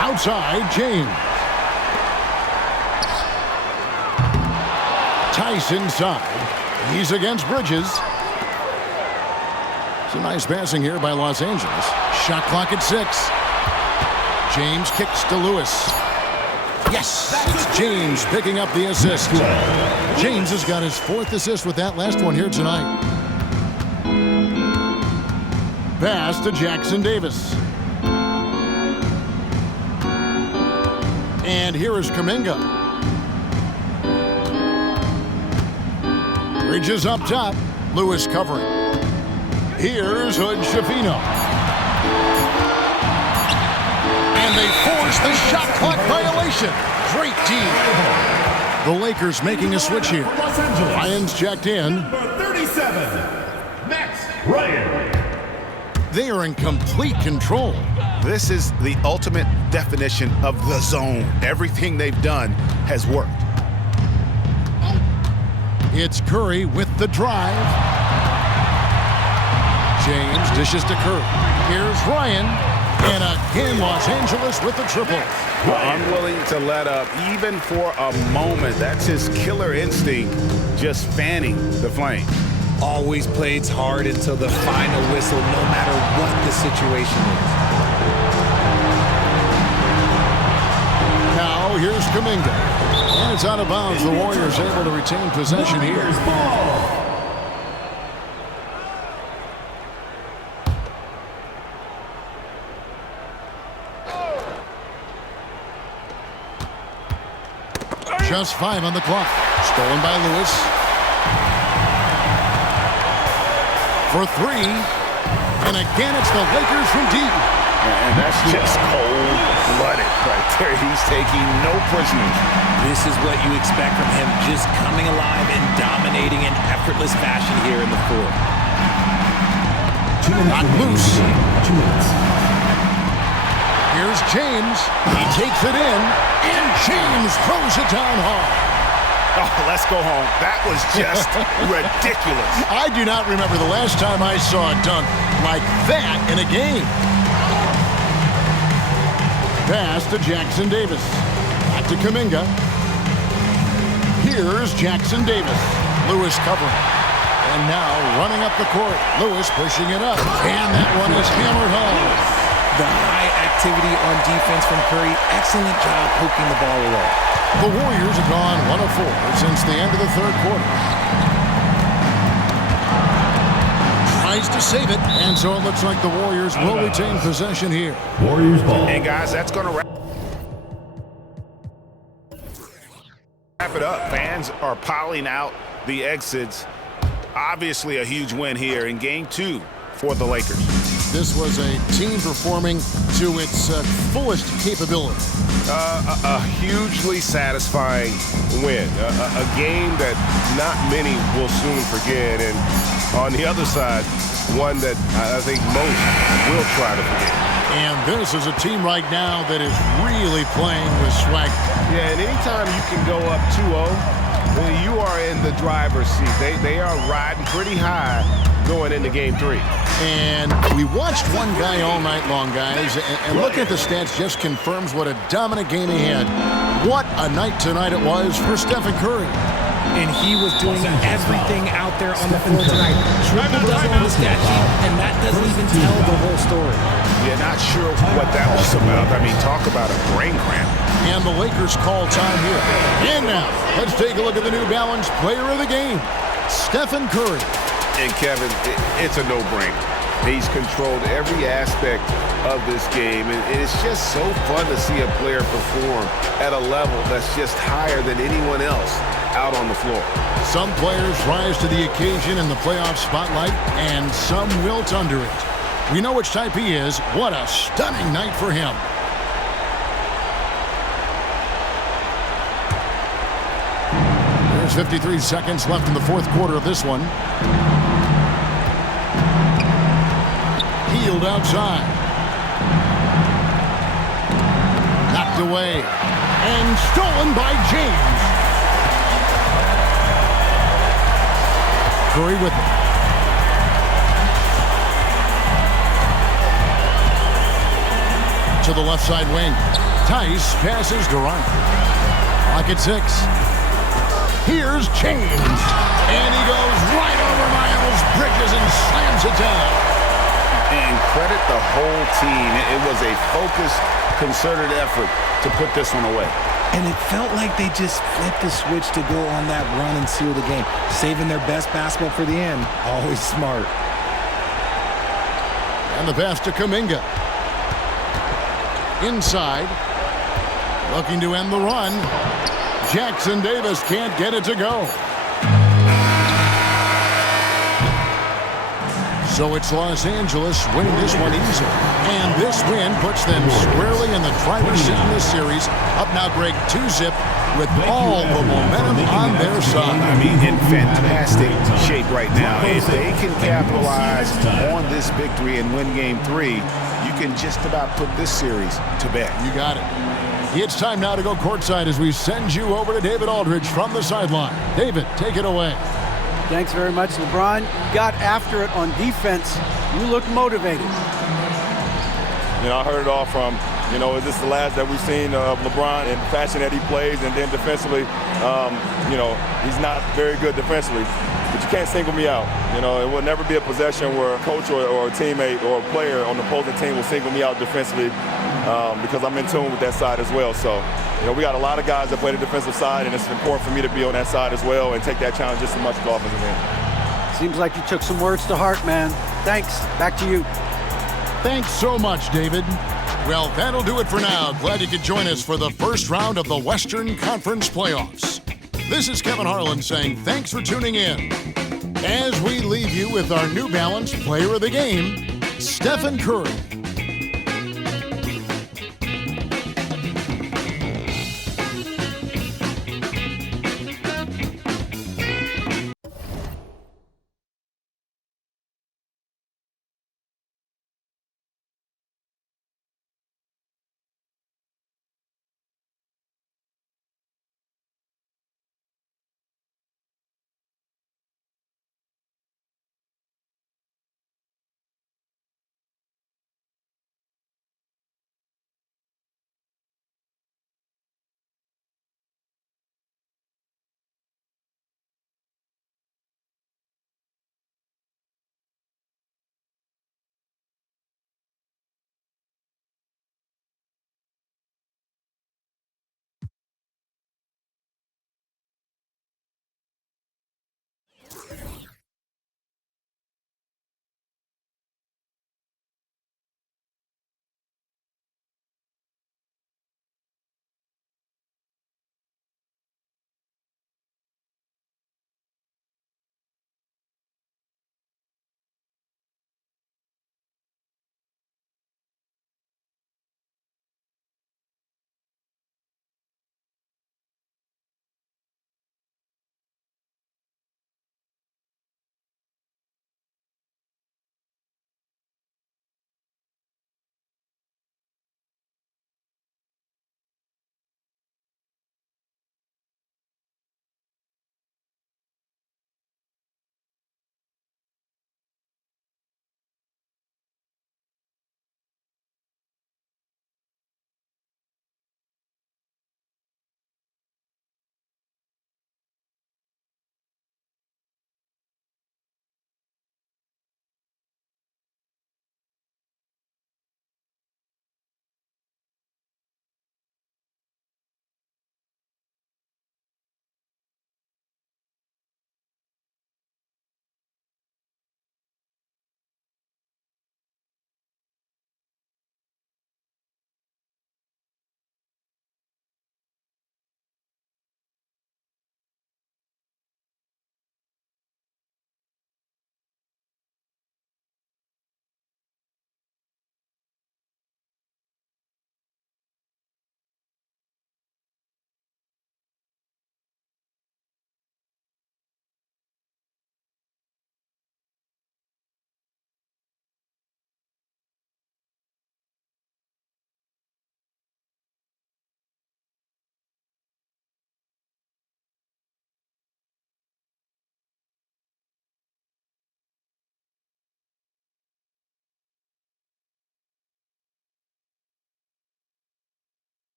Outside, James. Tice inside. He's against Bridges. Some nice passing here by Los Angeles. Shot clock at 6. James kicks to Lewis. Yes, it's James picking up the assist. James has got his 4th assist with that last one here tonight. Pass to Jackson Davis. And here is Kuminga. Bridges up top. Lewis covering. Here's Hood Schifino. And they force the shot clock violation. Great D. The Lakers making a switch here. Ryan's checked in. Number 37, Max Ryan. They are in complete control. This is the ultimate definition of the zone. Everything they've done has worked. It's Curry with the drive. James dishes to Curry. Here's Ryan. And again, Los Angeles with the triple. Unwilling to let up, even for a moment. That's his killer instinct, just fanning the flame. Always plays hard until the final whistle, no matter what the situation is. Now, here's Kuminga. And it's out of bounds. The Warriors able to retain possession here. Just 5 on the clock. Stolen by Lewis. For 3. And again, it's the Lakers from deep. And that's just cold-blooded right there. He's taking no prisoners. This is what you expect from him, just coming alive and dominating in effortless fashion here in the fourth. Not loose. Here's James. He takes it in, and James throws it down hard. Oh, let's go home. That was just ridiculous. I do not remember the last time I saw a dunk like that in a game. Pass to Jackson Davis. Back to Kuminga. Here's Jackson Davis. Lewis covering. And now running up the court. Lewis pushing it up. And that one is hammered home. The high activity on defense from Curry. Excellent job poking the ball away. The Warriors have gone 1 of 4 since the end of the third quarter. Tries to save it, and so it looks like the Warriors will retain possession here. Warriors ball. And guys, that's going to wrap it up. Fans are piling out the exits. Obviously a huge win here in Game 2 for the Lakers. This was a team performing to its fullest capability. A hugely satisfying win. A game that not many will soon forget. And on the other side, one that I think most will try to forget. And this is a team right now that is really playing with swag. Yeah, and anytime you can go up 2-0, you are in the driver's seat. They are riding pretty high going into Game 3. And we watched one guy all night long, guys, and looking at the stats just confirms what a dominant game he had. What a night tonight it was for Stephen Curry. And he was doing everything out there on the floor tonight. Triple-double on the stat sheet, and that doesn't even tell the whole story. Yeah, not sure what that was about. I mean, talk about a brain cramp. And the Lakers call time here. And now, let's take a look at the New Balance player of the game, Stephen Curry. And Kevin, it's a no-brainer. He's controlled every aspect of this game, and it's just so fun to see a player perform at a level that's just higher than anyone else out on the floor. Some players rise to the occasion in the playoff spotlight, and some wilt under it. We know which type he is. What a stunning night for him. There's 53 seconds left in the fourth quarter of this one. Healed outside. Knocked away. And stolen by James. Curry with it. To the left side wing. Tice passes Durant. Clock at 6. Here's James. And he goes right over Miles Bridges and slams it down. And credit the whole team. It was a focused, concerted effort to put this one away. And it felt like they just flipped the switch to go on that run and seal the game. Saving their best basketball for the end. Always smart. And the pass to Kuminga. Inside. Looking to end the run. Jackson Davis can't get it to go. So it's Los Angeles winning this one easily. And this win puts them squarely in the driver's seat in this series. Up now, Greg, 2-zip with all the momentum on their side. I mean, in fantastic shape right now. If they can capitalize on this victory and win Game 3, you can just about put this series to bed. You got it. It's time now to go courtside as we send you over to David Aldridge from the sideline. David, take it away. Thanks very much, LeBron. You got after it on defense. You look motivated. You know, I heard it all from, you know, is this the last that we've seen of LeBron and the fashion that he plays, and then defensively, you know, he's not very good defensively. But you can't single me out. You know, it will never be a possession where a coach or a teammate or a player on the opposing team will single me out defensively because I'm in tune with that side as well. So, you know, we got a lot of guys that play the defensive side, and it's important for me to be on that side as well and take that challenge just as much as the offensive end. Seems like you took some words to heart, man. Thanks. Back to you. Thanks so much, David. Well, that'll do it for now. Glad you could join us for the first round of the Western Conference Playoffs. This is Kevin Harlan saying thanks for tuning in. As we leave you with our New Balance Player of the Game, Stephen Curry.